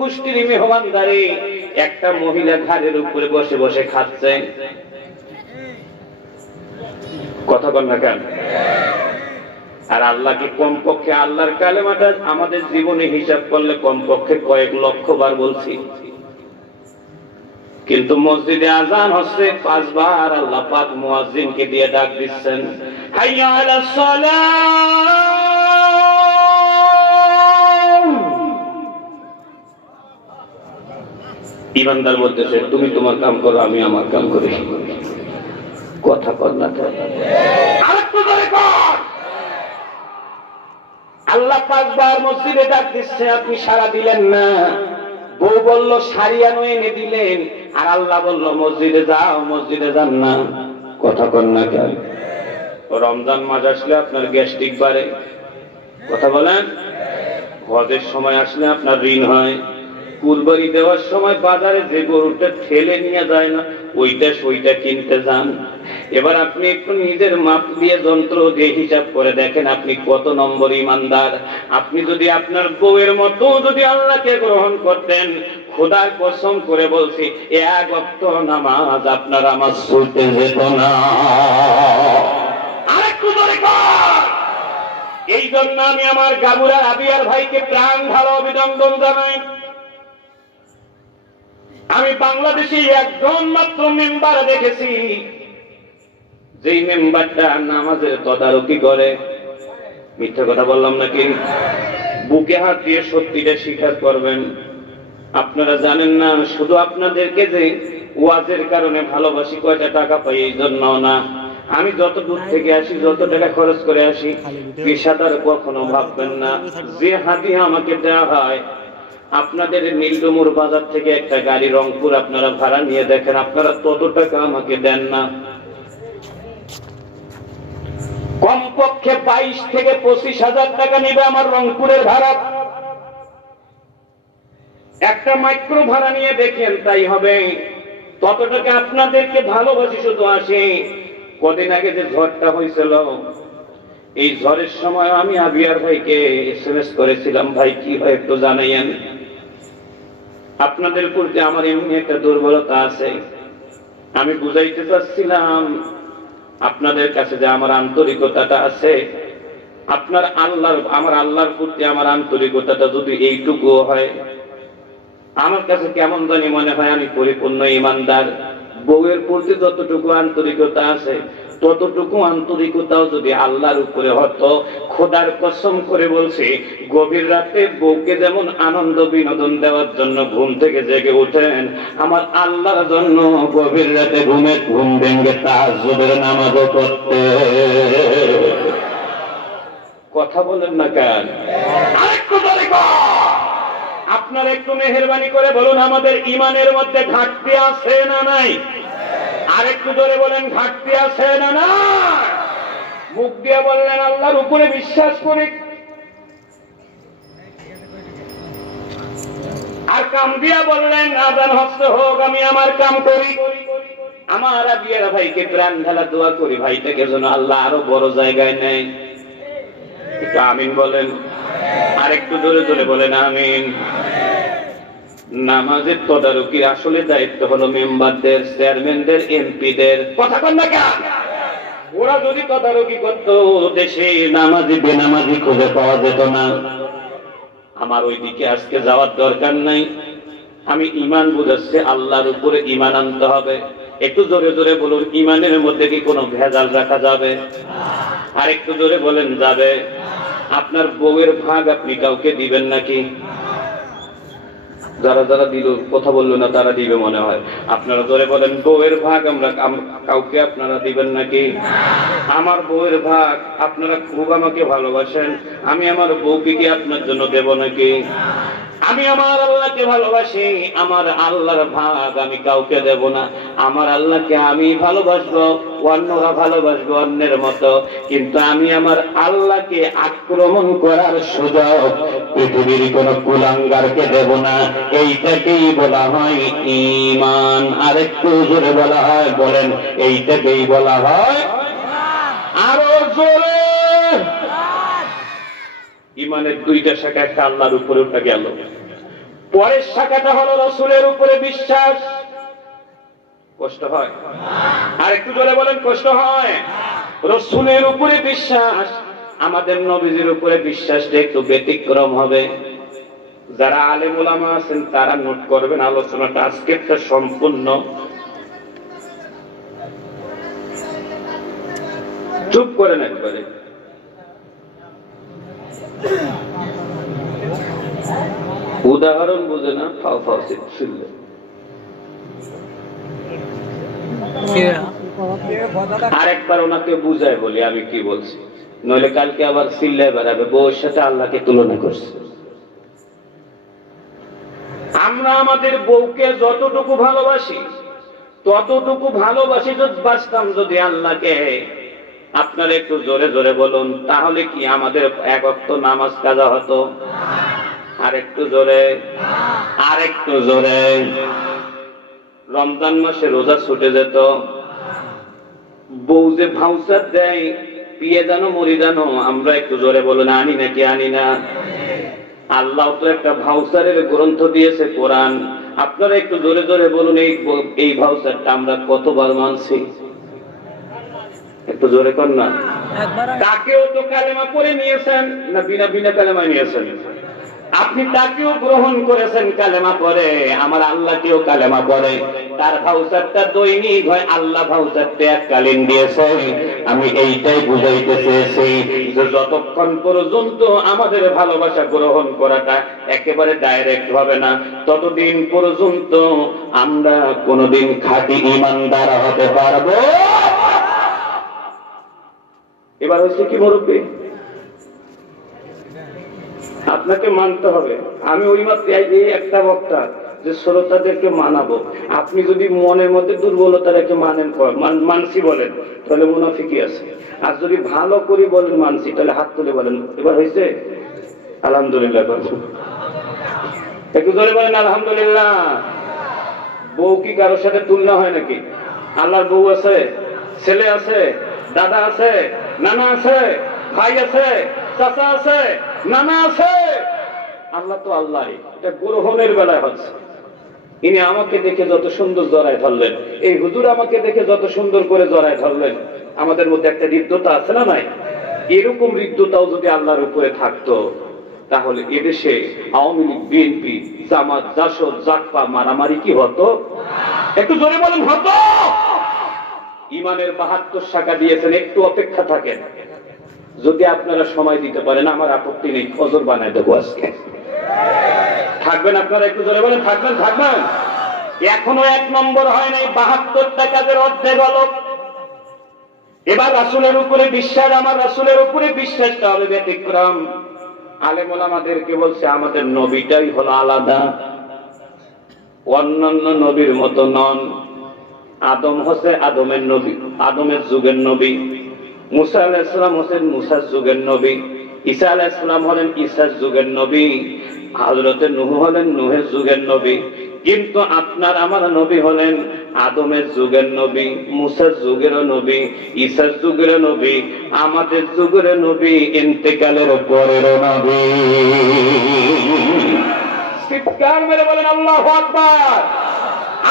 গোষ্ঠীর মেহমানদারি, একটা মহিলা ঘাড়ের উপরে বসে বসে খাচ্ছে। কথা বল না কেন? আর আল্লাহকে কমপক্ষে আল্লাহর কালেমাটা আমাদের জীবনে হিসাব করলে কমপক্ষে কয়েক লক্ষ বার বলছি, কিন্তু মসজিদে আজান হচ্ছে 5 বার। আল্লাহ পাক মুয়াজ্জিনকে দিয়ে ডাক দিচ্ছেন, হাইয়া আলাস সালাম। ইমানদার বলতেছে, তুমি তোমার কাম করো, আমি আমার কাম করি। কথা কর না তো, আরেকটু জোরে কর। আল্লাহ 5 বার মসজিদে ডাক দিচ্ছে, আপনি সাড়া দিলেন না। বউ বলল সারিয়ানো এনে দিলেন, আর আল্লাহ বলল মসজিদে যাও, মসজিদে যান না। কথা কর না কেন? রমজান মাস আসলে আপনার গ্যাস্ট্রিক বাড়ে। কথা বলেন। হজের সময় আসলে আপনার ঋণ হয়। কুরবানি দেওয়ার সময় বাজারে যে গরুটা ঠেলে নিয়ে যায় না, ওইটা কিনতে যান। এবার আপনি একটু নিজের মাপ দিয়ে, যন্ত্র দিয়ে হিসাব করে দেখেন আপনি কত নম্বর ইমানদার। আপনি যদি আপনার বউয়ের মতো যদি আল্লাহকে গ্রহণ করতেন, খোদার কসম করে বলছি, 1 ওয়াক্ত নামাজ আপনার আমার ছুটে যেত না। আরেকটু জোরে কর। এই জন্য আমি আমার গাবুরা আবিয়ার ভাইকে প্রাণ ভালো অভিনন্দন জানাই। আমি বাংলাদেশে একজন মাত্র মেম্বার দেখেছি, যেই মেম্বারটা নামাজের তদারকি করে। মিথ্যা কথা বললাম নাকি? বুকে হাত দিয়ে সত্যিটা স্বীকার করবেন। আপনারা জানেন না, শুধু আপনাদেরকে যে ওয়াজের কারণে ভালোবাসি, কয়টা টাকা পাই এই জন্য না। আমি যত দূর থেকে আসি, যত টাকা খরচ করে আসি, পেশাদার কখনো ভাববেন না। যে হাদিয়া আমাকে দেওয়া হয়, আপনাদের নীলডুমুর বাজার থেকে একটা গাড়ি রংপুর আপনারা ভাড়া নিয়ে দেখেন, আপনারা তত টাকা আমাকে দেন না। কমপক্ষে 22 থেকে 25,000 টাকা নেবে আমার রংপুরের ভাড়া। একটা মাইক্রো ভাড়া নিয়ে দেখেন, তাই হবে। তত টাকা আপনাদেরকে ভালোবাসি শুধু আসে। কদিন আগে যে ঝড়টা হয়েছিল, এই ঝড়ের সময় আমি আবিয়ার ভাইকে SMS করেছিলাম, ভাই কি হয় একটু জানাইয়েন। আপনাদের প্রতি আমার এমনি একটা দুর্বলতা আছে, আমি বুঝাইতে চাচ্ছিলাম আপনাদের কাছে যে আমার আন্তরিকতাটা আছে। আমার আল্লাহর প্রতি আমার আন্তরিকতাটা যদি এইটুকু হয়, আমার কাছে কেমন জানি মনে হয় আমি পরিপূর্ণ ইমানদার। বউয়ের প্রতি যতটুকু আন্তরিকতা আছে, ততটুকু আন্তরিকতাও যদি আল্লাহর উপরে হতো, খোদার কসম করে বলছি, গভীর রাতে বউকে যেমন আনন্দ বিনোদন দেওয়ার জন্য ঘুম থেকে জেগে ওঠেন, আমার আল্লাহর জন্য গভীর রাতে ঘুম ভেঙে তাহাজ্জুদের নামাজও পড়তে। কথা বলেন না কেন? আরেকটু জোরে কর। আপনারা একটু মেহেরবানি করে বলুন, আমাদের ইমানের মধ্যে ঘাটতি আছে না নাই? আরেকটু জোরে বলেন, ঘাটতি আছে না নাই? মুখ দিয়ে বললেন আল্লাহর উপরে বিশ্বাস করি, আর কাম দিয়া বললেন আযান হস্ত হোক, আমি আমার কাম করি। আমার আবিয়ার ভাইকে প্রাণ ঢালা দোয়া করি, ভাইটাকে যেন আল্লাহ আরো বড় জায়গায় নেয়। একটু আমিন বলেন। আরেকটু জোরে জোরে বলেন আমিন। নামাজের তদারকির আসলে দায়িত্ব হলো মেম্বারদের, চেয়ারম্যানদের, এমপিদের। কথা বল না কেন? ওরা যদি তদারকি করত, দেশে নামাজি বেনামাজি খুঁজে পাওয়া যেত না। আমার ওইদিকে আজকে যাওয়ার দরকার নাই। আমি ইমান বুঝাচ্ছি, আল্লাহর উপরে ইমান আনতে হবে। একটু জোরে জোরে বলুন, ইমানের মধ্যে কি কোনো ভেজাল রাখা যাবে? আর একটু জোরে বলেন, যাবে। আপনার বউয়ের ভাগ আপনি কাউকে দিবেন নাকি? যারা যারা দিল কথা বললো না, তারা দিবে মনে হয়। আপনারা জোরে বলেন, বউয়ের ভাগ আমরা কাউকে আপনারা দিবেন নাকি? আমার বউয়ের ভাগ, আপনারা খুব আমাকে ভালোবাসেন, আমি আমার বউকে কি আপনার জন্য দেব নাকি? আমি আমার আল্লাহকে ভালোবাসি, আমার আল্লাহর ভাগ আমি কাউকে দেব না। আমার আল্লাহকে আমি ভালোবাসবো, অন্যরা ভালোবাসবো অন্যের মতো, কিন্তু আমি আমার আল্লাহকে আক্রমণ করার সুযোগ পৃথিবীর কোন কুলাঙ্গারকে দেব না। এইটাকেই বলা হয় ঈমান। আরেকটু জোরে বলা হয়, বলেন, এইটাকেই বলা হয় আরো জোরে। ঈমানের 2টা শাখা, একটা আল্লাহর উপরে উঠে গেল, পরের শাখাটা হলো রসুলের উপরে বিশ্বাস। কষ্ট হয়? আর একটু জোরে বলেন, কষ্ট হয়? রসুলের উপরে বিশ্বাস, আমাদের নবীজির উপরে বিশ্বাসটা একটু ব্যতিক্রম হবে। যারা আলেম ওলামা আছেন তারা নোট করবেন, আলোচনাটা আজকেরটা সম্পূর্ণ। চুপ করেন একবারে। উদাহরণ বুঝে না, ফাও ফাও শুনলে আরেকবার ওনাকে বুঝায় বলি আমি কি বলছি, নইলে কালকে আবার চিল্লায় বেড়াবে বউর সাথে আল্লাহকে তুলনা করছে। আমরা আমাদের বউকে যতটুকু ভালোবাসি ততটুকু ভালোবাসি বাঁচতাম যদি আল্লাহকে। আপনারা একটু জোরে জোরে বলুন, তাহলে কি আমাদের এক ওয়াক্ত নামাজ কাজা হতো? আর একটু জোরে, আর একটু জোরে। রমজান মাসে রোজা ছুটে যেত। বউ যে ভাউচার দেয়, পিয়ে জানো মরি জানো, আমরা একটু জোরে বলুন, আনি নাকি আনি না? আল্লাহ তো একটা ভাউচারের গ্রন্থ দিয়েছে কোরআন। আপনারা একটু জোরে জোরে বলুন, এই ভাউচারটা আমরা কতবার মানছি? একটু জোরে কর না। তাকেও তো কালেমা পড়ে নিয়েছেন না বিনা বিনা কালেমা নিয়েছেন? আপনি তাকেও গ্রহণ করেছেন কালেমা পড়ে, আমার আল্লাহকেও কালেমা পড়ে। তার ভাউচারটা দৈনিক হয়, আল্লাহ ভাউচারটা এককালীন দিয়েছে। আমি এইটাই বুঝাইতে চেয়েছি যে যতক্ষণ পর্যন্ত আমাদের ভালোবাসা গ্রহণ করাটা একেবারে ডাইরেক্ট হবে না, ততদিন পর্যন্ত আমরা কোনোদিন খাঁটি ঈমানদার হতে পারবো। এবার হচ্ছে কি মুরব্বী, আপনাকে মানতে হবে। আমি ওই মাত্র একটা বক্তা যে শ্রোতাদেরকে মানাবো, আপনি যদি মনের মধ্যে দুর্বলতা রেখে মানছি বলেন তাহলে মুনাফিকি আছে। আর যদি ভালো করে বলেন মানছি, তাহলে হাত তুলে বলেন। এবার হয়েছে? আলহামদুলিল্লাহ। একটু ধরে বলেন আলহামদুলিল্লাহ। বউ কি কারোর সাথে তুলনা হয় নাকি? আল্লাহর বউ আছে, ছেলে আছে, দাদা আছে, নানা আছে, ভাই আছে, চাচা আছে, নানা আছে। আল্লাহ তো আল্লাহ। এটা গ্রহণের বেলায় হচ্ছে। ইনি আমাকে দেখে যত সুন্দর জড়ায় ধরলেন, এই হুজুর আমাকে দেখে যত সুন্দর করে জড়ায় ধরলেন, আমাদের মধ্যে একটা হৃদ্যতা আছে না নাই? এরকম হৃদ্যতাও যদি আল্লাহর উপরে থাকতো, তাহলে এদেশে আওয়ামী লীগ, বিএনপি, জামাত, জাসদ, জাকপা মারামারি কি হতো? একটু জোরে বলেন, হতো? ইমানের 72 শাখা দিয়েছেন, একটু অপেক্ষা থাকেন। যদি আপনারা সময় দিতে পারেন আমার আপত্তি নেই, ফজর বানায় দেবো আজকে। থাকবেন আপনারা? একটু জোরে বলেন, থাকবেন? থাকবেন? এখনো 1 নম্বর হয় নাই, 72টা কাজের অর্ধেক হলো। এবার রাসূলের উপরে বিশ্বাস, আমার রাসূলের উপরে বিশ্বাসটা হবে ব্যতিক্রম। আলেম ওলামাদেরকে বলছে আমাদের নবীটাই হলো আলাদা, অন্যান্য নবীর মতো নন। আদম হচ্ছে আদমের নবী, আদমের যুগের নবী। মুসা আলাইহিস সালাম হচ্ছেন মুসার যুগের নবী। ঈসা আলাইহিস সালাম হলেন ঈসার যুগের নবী। হযরতে নূহ হলেন নূহের যুগের নবী। কিন্তু আপনার আমার নবী হলেন আদমের যুগের নবী, মুসার যুগেরও নবী, ঈসার যুগের নবী, আমাদের যুগের নবী, ইন্তেকালের পরের নবী। চিৎকার মেরে বলেন আল্লাহু আকবার।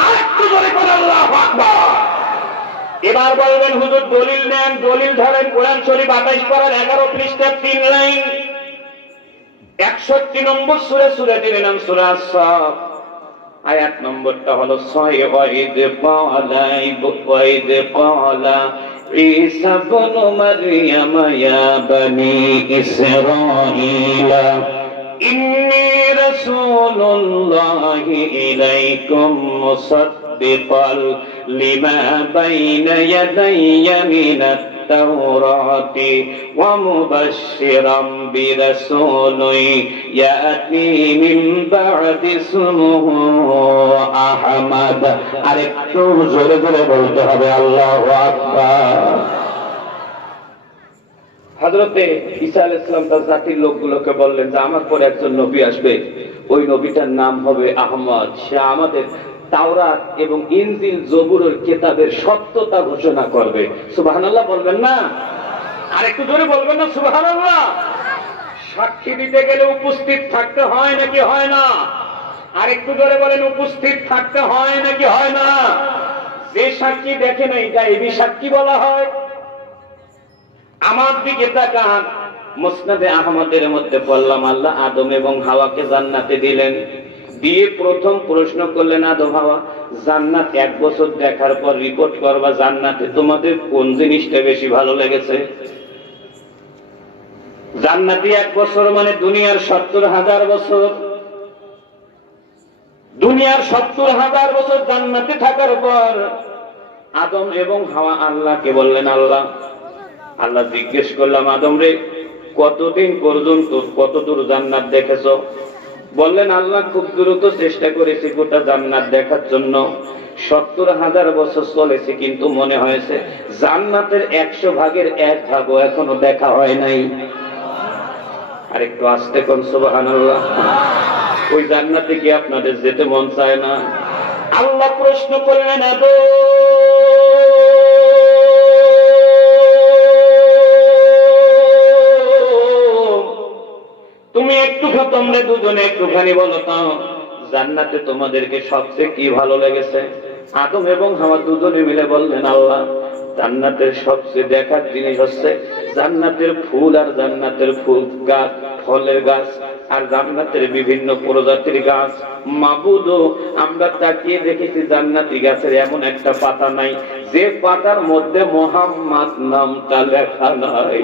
আরেকটু জোরে বলেন আল্লাহু আকবার। এবার বলবেন হুজুর দলিল নেন, দলিল ধরেন। কোরআন শরীফ 28 পারার 11 পৃষ্ঠা 3 লাইন, 61 নম্বর সূরাটির নাম সূরা আস-সাফ। আয়াত নম্বরটা হলো 6। ওয়াইদ ক্বালা ঈসা ইবনু মারইয়াম ইয়া বনি ইসরাঈলা ইন্নী রাসূলুল্লাহি ইলাইকুম মুসাদ্দিকাল লিমা বাইনা ইয়াদাইয়া মিনাত তাওরাতি ওয়া মুবাশশিরাম বিরাসূলিন ইয়াতি মিন বা'দি ইসমুহু আহমদ। আরেকটু জোরে জোরে বলতে হবে আল্লাহু আকবার। হযরতে ঈসা আলাইহিস সালাম তার জাতির লোকগুলোকে বললেন যে আমার পরে একজন নবী আসবে, ওই নবীটার নাম হবে আহমদ। সে আমাদের তাওরাত এবং ইনজিল জবুরের কিতাবের সত্যতা ঘোষণা করবে। সুবহানাল্লাহ বলবেন না? আর একটু জোরে বলবেন না সুবহানাল্লাহ? সাক্ষী দিতে গেলে উপস্থিত থাকতে হয় নাকি হয় না? আর একটু ধরে বলেন উপস্থিত থাকতে হয় নাকি হয় না? যে সাক্ষী দেখে না এটা এই সাক্ষী বলা হয়। আমার দিকে তাকান, মুসনাদে আহমদের মধ্যে পড়লাম আল্লাহ আদম এবং হাওয়াকে জান্নাতে দিলেন, দিয়ে প্রথম প্রশ্ন করলেন আদম হাওয়া, জান্নাত 1 বছর দেখার পর রিপোর্ট করবা জান্নাতে তোমাদের কোন জিনিসটা বেশি ভালো লেগেছে। জান্নাতি 1 বছর মানে দুনিয়ার 70,000 বছর। দুনিয়ার 70,000 বছর জান্নাতে থাকার পর আদম এবং হাওয়া আল্লাহকে বললেন, আল্লাহ জিজ্ঞেস করলাম আদম রে, কতদিন পর্যন্ত কতদূর জান্নাত দেখেছো? বললেন আল্লাহ খুব দ্রুত চেষ্টা করেছি গোটা জান্নাত দেখার জন্য, 70,000 বছর চলেছে, কিন্তু মনে হয়েছে জান্নাতের 100 ভাগের 1 ভাগও এখনো দেখা হয় নাই। আর একটু আস্তে কোন সুবহানাল্লাহ। ওই জান্নাতে কি আপনাদের যেতে মন চায় না? আল্লাহ প্রশ্ন করলেন আদম, তুমি তোমরা দুজনে একটুখানি বলো তো জান্নাতে তোমাদেরকে সবচেয়ে কি ভালো লেগেছে? আদম এবং হাওয়া দুজনে মিলে বললেন আল্লাহ জান্নাতের সবচেয়ে দেখার জিনিস হচ্ছে জান্নাতের ফুল, আর জান্নাতের ফুল গাছ, ফলের গাছ, আর জান্নাতের বিভিন্ন প্রজাতির গাছ। মাবুদ, আমরা তাকিয়ে দেখেছি জান্নাতি গাছের এমন একটা পাতা নাই যে পাতার মধ্যে মুহাম্মদ নামটা লেখা নাই।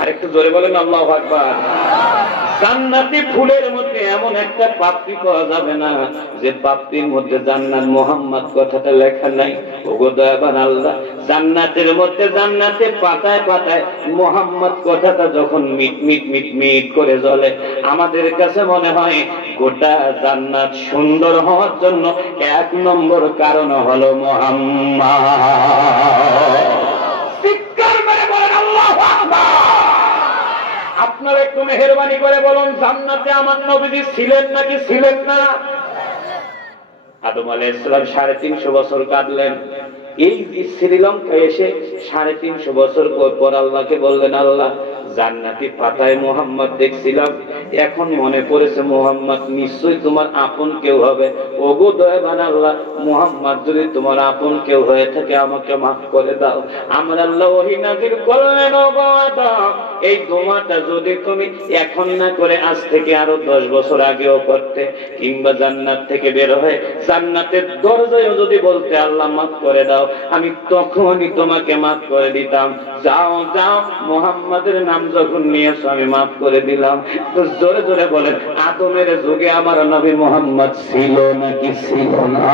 আরেকটু জোরে বলেন আল্লাহু আকবার। জান্নাতি ফুলের মধ্যে এমন একটা পাপড়ি পাওয়া যাবে না যে পাপড়ির মধ্যে জান্নাত মুহাম্মদ কথাটা লেখা নাই। ওগো দয়াবান আল্লাহ, জান্নাতের মধ্যে জান্নাতে পাতায় পাতায় মুহাম্মদ কথাটা যখন মিট মিট মিট মিট করে জ্বলে, আমাদের কাছে মনে হয় গোটা জান্নাত সুন্দর হওয়ার জন্য 1 নম্বর কারণ হলো মুহাম্মদ। চিৎকার করে বলেন আল্লাহু আকবার। আপনারা একটু মেহেরবানি করে বলুন জান্নাতে আমার নবীজি ছিলেন নাকি ছিলেন না? আদম আলাইহিস সালাম 350 বছর কাটলেন। এই শ্রীলঙ্কায় এসে 350 বছর পর আল্লাহকে বললেন আল্লাহ জান্নাতি পাতায় মুহাম্মদ দেখছিলাম, এখন মনে পড়েছে মুহাম্মদ নিশ্চয়ই তোমার আপন কেউ হবে। ওগো দয়াবান আল্লাহ, মুহাম্মদ যদি তোমার আপন কেউ হয়ে থাকে আমাকে মাফ করে দাও। আমার আল্লাহ ওহী নাযিল করলেন, ওগো আদম এই দোয়াটা যদি তুমি এখন না করে আজ থেকে আরো 10 বছর আগেও করতে, কিংবা জান্নাত থেকে বের হয়ে জান্নাতের দরজায় যদি বলতে আল্লাহ মাফ করে দাও, আমি তখনই তোমাকে মাফ করে দিতাম। যাও যাও, মুহাম্মাদের নাম যখন নিয়েছো আমি মাফ করে দিলাম। তো জোরে জোরে বলেন আদমের যুগে আমার নবী মুহাম্মদ ছিল নাকি ছিল না?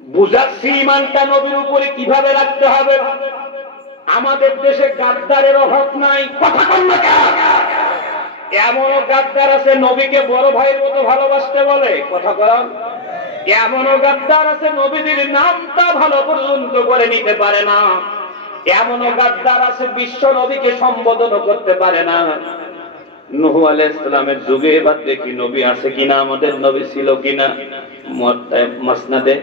বুঝাচ্ছি ইমানটা নবীর উপরে কিভাবে রাখতে হবে। আমাদের দেশে গাদ্দারের অভাব নাই, কথা বল না কেন? এমনও গাদ্দার আছে নবীকে বড় ভাইয়ের মতো ভালোবাসতে বলে, কথা বল। এমনও গাদ্দার আছে নবীজির নামটা ভালো পর্যন্ত করে নিতে পারে না। এমনও গাদ্দার আছে বিশ্ব নবীকে সম্বোধন করতে পারে না। নূহ আলাইহিস সালামের যুগে এবার দেখি নবী আছে কিনা, আমাদের নবী ছিল কিনা। মাসনাদে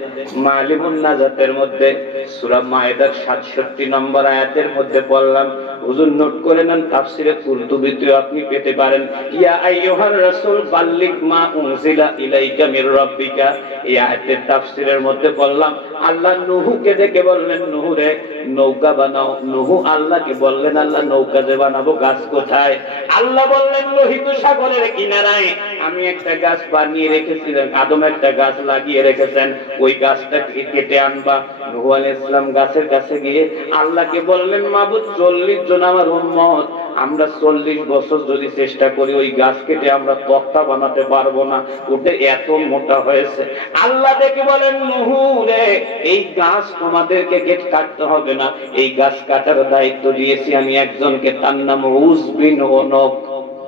মালিমুন নাজাতের মধ্যে সূরা মায়েদার 67 নম্বর আয়াতের মধ্যে পড়লাম, হুজুর নোট করে নেন, তাফসিরে কুরতুবিতে আপনি পেতে পারেন। ইয়া আইয়ুহার রাসূল বাল্লিগ মা উনজিলা ইলাইকা মির রাব্বিকা। এই আয়াতের তাফসিরের মধ্যে পড়লাম আল্লাহ নূহকে ডেকে বললেন নূহ রে নৌকা বানাও। নূহ আল্লাহকে বললেন আল্লাহ নৌকা যে বানাবো গাছ কোথায়? আল্লাহ বললেন লোহিত সাগরের কিনারায় আমি একটা গাছ বানিয়ে রেখেছিলাম, আদম একটা গাছ লাগিয়ে রেখেছেন, ওই গাছটা কেটে আনবা। নূহ আলাইহিস সালাম গাছের কাছে গিয়ে আল্লাহকে বললেন মাবুদ 40 জন আমার উম্মত, আমরা 40 বছর যদি চেষ্টা করি ওই গাছ কেটে আমরা তক্তা বানাতে পারবো না, ওটা এত মোটা হয়েছে। আল্লাহ দেখে বলেন নূহ রে এই গাছ তোমাদেরকে কেটে কাটতে হবে না, এই গাছ কাটার দায়িত্ব দিয়েছি আমি একজনকে, তার নাম উস বিন ওনক।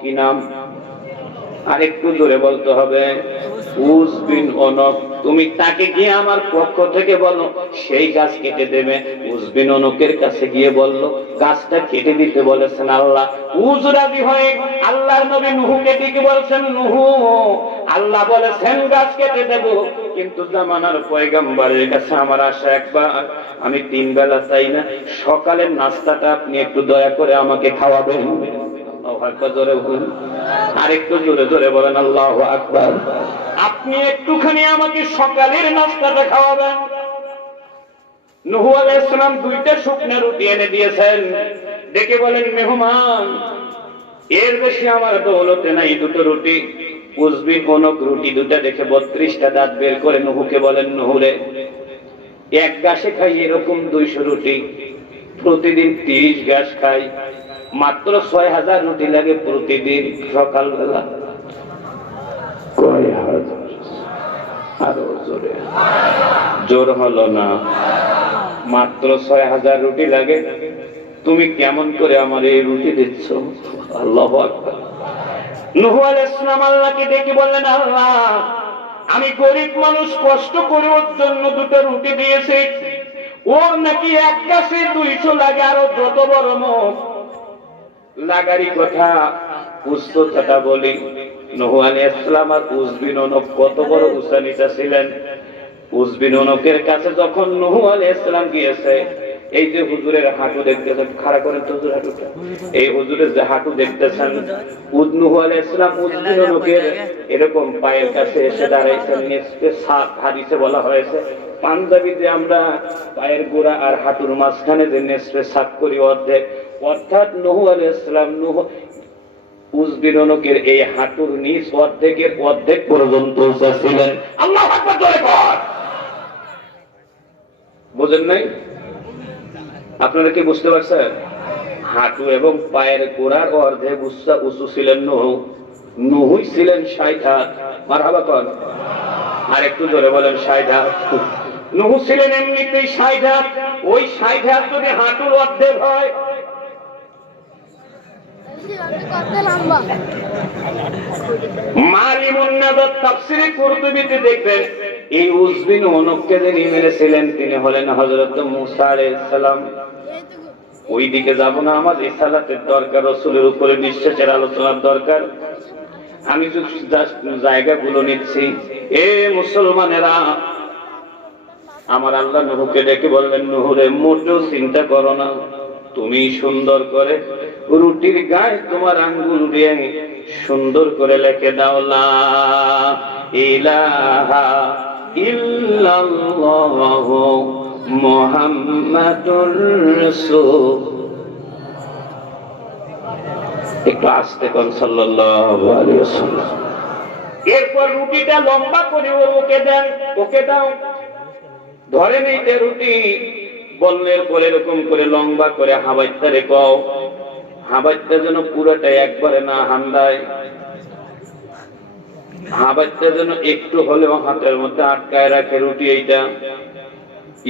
কি নাম? আর একটু জোরে বলতে হবে, উস বিন ওনক। তুমি তাকে গিয়ে আমার পক্ষ থেকে বলো সেই গাছ কেটে দেবে। উস বিন ওনকের কাছে গিয়ে বলল গাছটা কেটে দিতে বলেছেন আল্লাহ। উস রাজি হয়ে আল্লাহর নবী নূহকে ডেকে বলছেন নূহ আল্লাহ বলেছেন গাছ কেটে দেব, কিন্তু জামানার পয়গম্বরের কাছে আমার আশা একবার, আমি 3 বেলা চাই না, সকালের নাস্তাটা আপনি একটু দয়া করে আমাকে খাওয়াবেন। আল্লাহু আকবার জোরে বলেন, আরেকটু জোরে জোরে বলেন আল্লাহু আকবার। আপনি একটুখানি আমাকে সকালের নাস্তাটা খাওয়াবেন। নূহ আলাইহিস সালাম দুইটা শুকনো রুটি এনে দিয়েছেন, ডেকে বলেন মেহমান, এর বেশি আমার দৌলতে নাই, দুটো রুটি। উজবি কোনক রুটি দুটা দেখে 32টা দাঁত বের করে নূহকে বলেন, নূহরে এক গাছে খাই এরকম 200 রুটি, প্রতিদিন 30 গাছ খাই, মাত্র 6000 রুটি লাগে প্রতিদিন সকালবেলা। কয় হাজার? আরো জোরে, জোর হলো না, মাত্র 6000 রুটি লাগে, তুমি কেমন করে আমার এই রুটি দিচ্ছ? আল্লাহু আকবার। নূহ আলাইহিস সালাম আল্লাহকে ডেকে বললেন, আল্লাহ আমি গরিব মানুষ, কষ্ট করে ওর জন্য দুটো রুটি দিয়েছি, ওর নাকি এক গাছে 200 লাগে, আরো যত বড় মুখ লাগারই কথা। উচ্চতাটা বলি, নূহ আলাইহিস সালাম আর উজবিন নক কত বড় উসানিটা ছিলেন। উজবিন নকের কাছে যখন নূহ আলাইহিস সালাম গিয়েছে, এই যে হুজুরের হাঁটু দেখতেছেন, খাড়া করেন তো হুজুর হাঁটুটা, এই হুজুরের যে হাঁটু দেখতেছেন, নূহ আলাইহিস সালাম উজবিন নকের এরকম পায়ের কাছে এসে দাঁড়াইছেন। নিচে সাত হাদিসে বলা হয়েছে, পাঞ্জাবিতে আমরা পায়ের গোড়া আর হাঁটুর মাঝখানে যে নেসফে সাত করি অর্ধেক, অর্থাৎ নূহ আলাইহিস সালাম উজবিন নকের এই হাঁটুর নিচ অর্ধেকের অর্ধেক পর্যন্ত ছিলেন। আল্লাহু আকবার জোরে কর। বুঝেন নাই? আপনারা কি বুঝতে পারছেন? হাঁটু এবং পায়ের গোড়ার অর্ধেক উঁচু ছিলেন নূহ। নূহই ছিলেন 60 হাত। মারহাবা কর, আর একটু জোরে বলেন 60 হাত। নূহ ছিলেন এমনিতেই 60 হাত, ওই 60 হাত যদি হাঁটুর অর্ধেক হয়, মালিমুন নাজাত তাফসীরে কুরতুবীতে দেখবেন এই উজবিন নককে যিনি মেরেছিলেন তিনি হলেন হযরত মূসা আলাইহিস সালাম। ওই দিকে যাব না, আমার রিসালাতের দরকার, রাসূলের উপরে বিশ্বাসের আলোচনার দরকার। আমি জাস্ট জায়গাগুলো নিচ্ছি। এ মুসলমানেরা, আমার আল্লাহ নূহকে ডেকে বললেন, নূহরে মোটেও চিন্তা করো না, তুমি সুন্দর করে রুটির গায়ে তোমার আঙ্গুল দিয়ে সুন্দর করে লিখে দাও, লা ইলাহা ইল্লাল্লাহু মুহাম্মাদুর রাসূল। একটু আস্তে কোন সাল্লাল্লাহু আলাইহি ওয়াসাল্লাম। এরপর রুটিটা লম্বা করে ওকে দেন, ওকে দাও, ধরে নিতে রুটি বললের পরে এরকম করে লম্বা করে হাবাইতে রেখো, হাবাইতে যেন পুরোটা একবারে না হান্দায়, হাবাইতে যেন একটু হলেও হাতের মধ্যে আটকায় রাখে রুটি। এইটা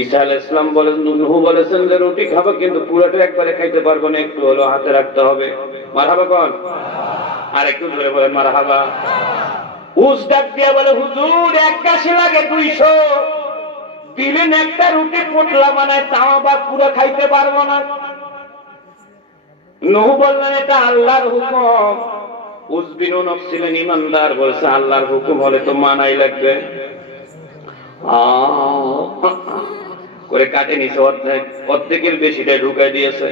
ঈসা আলাইহিস সালাম বলেন, নূহ বলেছেন যে রুটি খাবো কিন্তু পুরোটা একবারে খাইতে পারবো না, একটু হলেও হাতে রাখতে হবে। মারহাবা কোন, আর একটু ধরে বলেন মারহাবা। উস ডাক দিয়া বলে, হুজুর এক গাছে লাগে 200, দিলেন একটা রুটি পোটলা বানায়, তাও আবার পুরো খাইতে পারবো না। নূহ বললেন এটা আল্লাহর হুকুম। উজবিন নক ছিলেন ইমানদার, বলছে আল্লাহর হুকুম হলে তো মানাই লাগবে। করে কাটে নিছে, অর্ধেকের বেশিটা ঢুকাই দিয়েছে।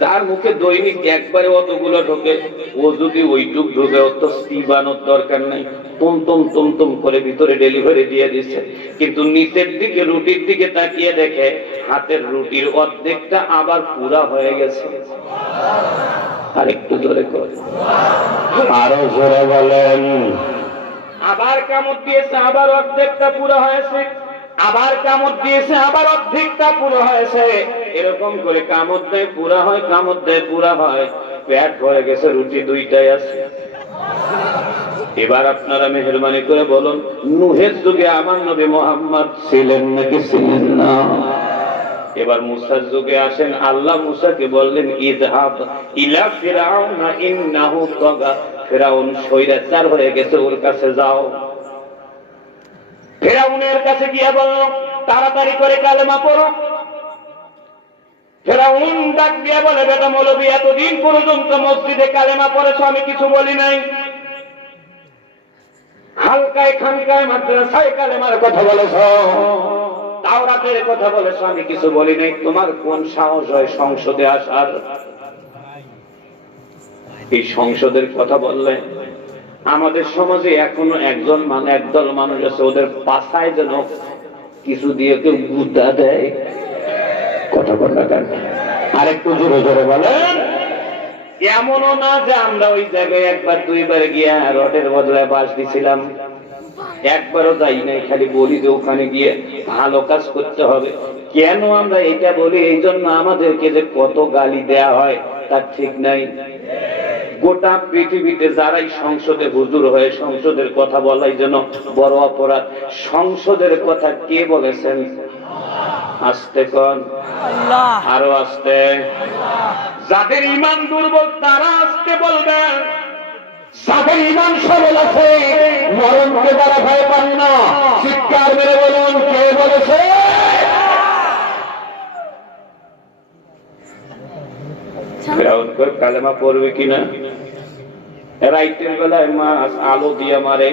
যার মুখে দৈনিক একবারে অতগুলো ঢোকে, ও যদি ওইটুক ঢুকে, অত স্টিবানোর দরকার নাই, তুম করে ভিতরে ডেলিভারি দিয়ে দিচ্ছে। কিন্তু নিচের দিকে রুটির দিকে তাকিয়ে দেখে হাতের রুটির অর্ধেকটা আবার পুরা হয়ে গেছে। আর একটু জোরে করে, আরো জোরে বলেন। আবার কামড় দিয়েছে, আবার অর্ধেকটা পুরো হয়েছে, আবার কামড় দিয়েছে, আবার অর্ধেকটা পুরো হয়েছে। এরকম করে কামড় দেয় পুরা হয়, কামড় দেয় পুরা হয়, পেট ভরে গেছে, রুটি দুইটাই আছে। এবার আপনারা মেহেরবানি করে বলুন, নূহের যুগে আমার নবী মুহাম্মদ ছিলেন নাকি ছিলেন না? এবার মুসার যুগে আসেন, আল্লাহ মুসাকে বললেন, ইযহাব ইলা ফিরআউনা ইন্নাহু তাগা, ফিরআউন শয়তান হয়ে গেছে, ওর কাছে যাও। ফিরআউনের কাছে গিয়ে বলল, তাড়াতাড়ি করে কালেমা পড়ো। ফিরআউন ডাক দিয়ে বলে, বেটা মৌলবী, এতদিন পর্যন্ত মসজিদে কালেমা পড়েছো, আমি কিছু বলি নাই, হালকায় খানকায় মাদ্রাসায় কালেমার কথা বলেছ, তাওরাতের কথা বলেছ, আমি কিছু বলি নাই, তোমার কোন সাহস হয় সংসদে আসার? এই সংসদের কথা বললে আমাদের সমাজে এখনো একদল মানুষ আছে, ওদের পাছায় যেন কিছু দিয়ে কেউ গুদা দেয়। কথা বল না কেন? আরেকটু জোরে জোরে বলেন। এমনও না যে আমরা ওই জায়গায় একবার দুইবার গিয়া রটের বদলে বাস দিছিলাম, একবারও যাই নাই, খালি বলি যে ওখানে গিয়ে ভালো কাজ করতে হবে। কেন আমরা এটা বলি? এই জন্য আমাদেরকে যে কত গালি দেয়া হয় তার ঠিক নাই। গোটা পৃথিবীতে যারাই সংসদে হুজুর হয়ে সংসদের কথা বলাই যেন বড় অপরাধ। সংসদের কথা কে বলেছেন? আস্তে কন, আরো আস্তে। যাদের ঈমান দুর্বল তারা আস্তে বলবেন, যাদের ঈমান সবল আছে মরণকে তারা ভয় পান না, চিৎকার মেরে বলুন কে বলেছে? ফিরাউন কই কালেমা পড়বে কিনা? রাইতের বেলায় মাছ আলো দিয়ে মারে,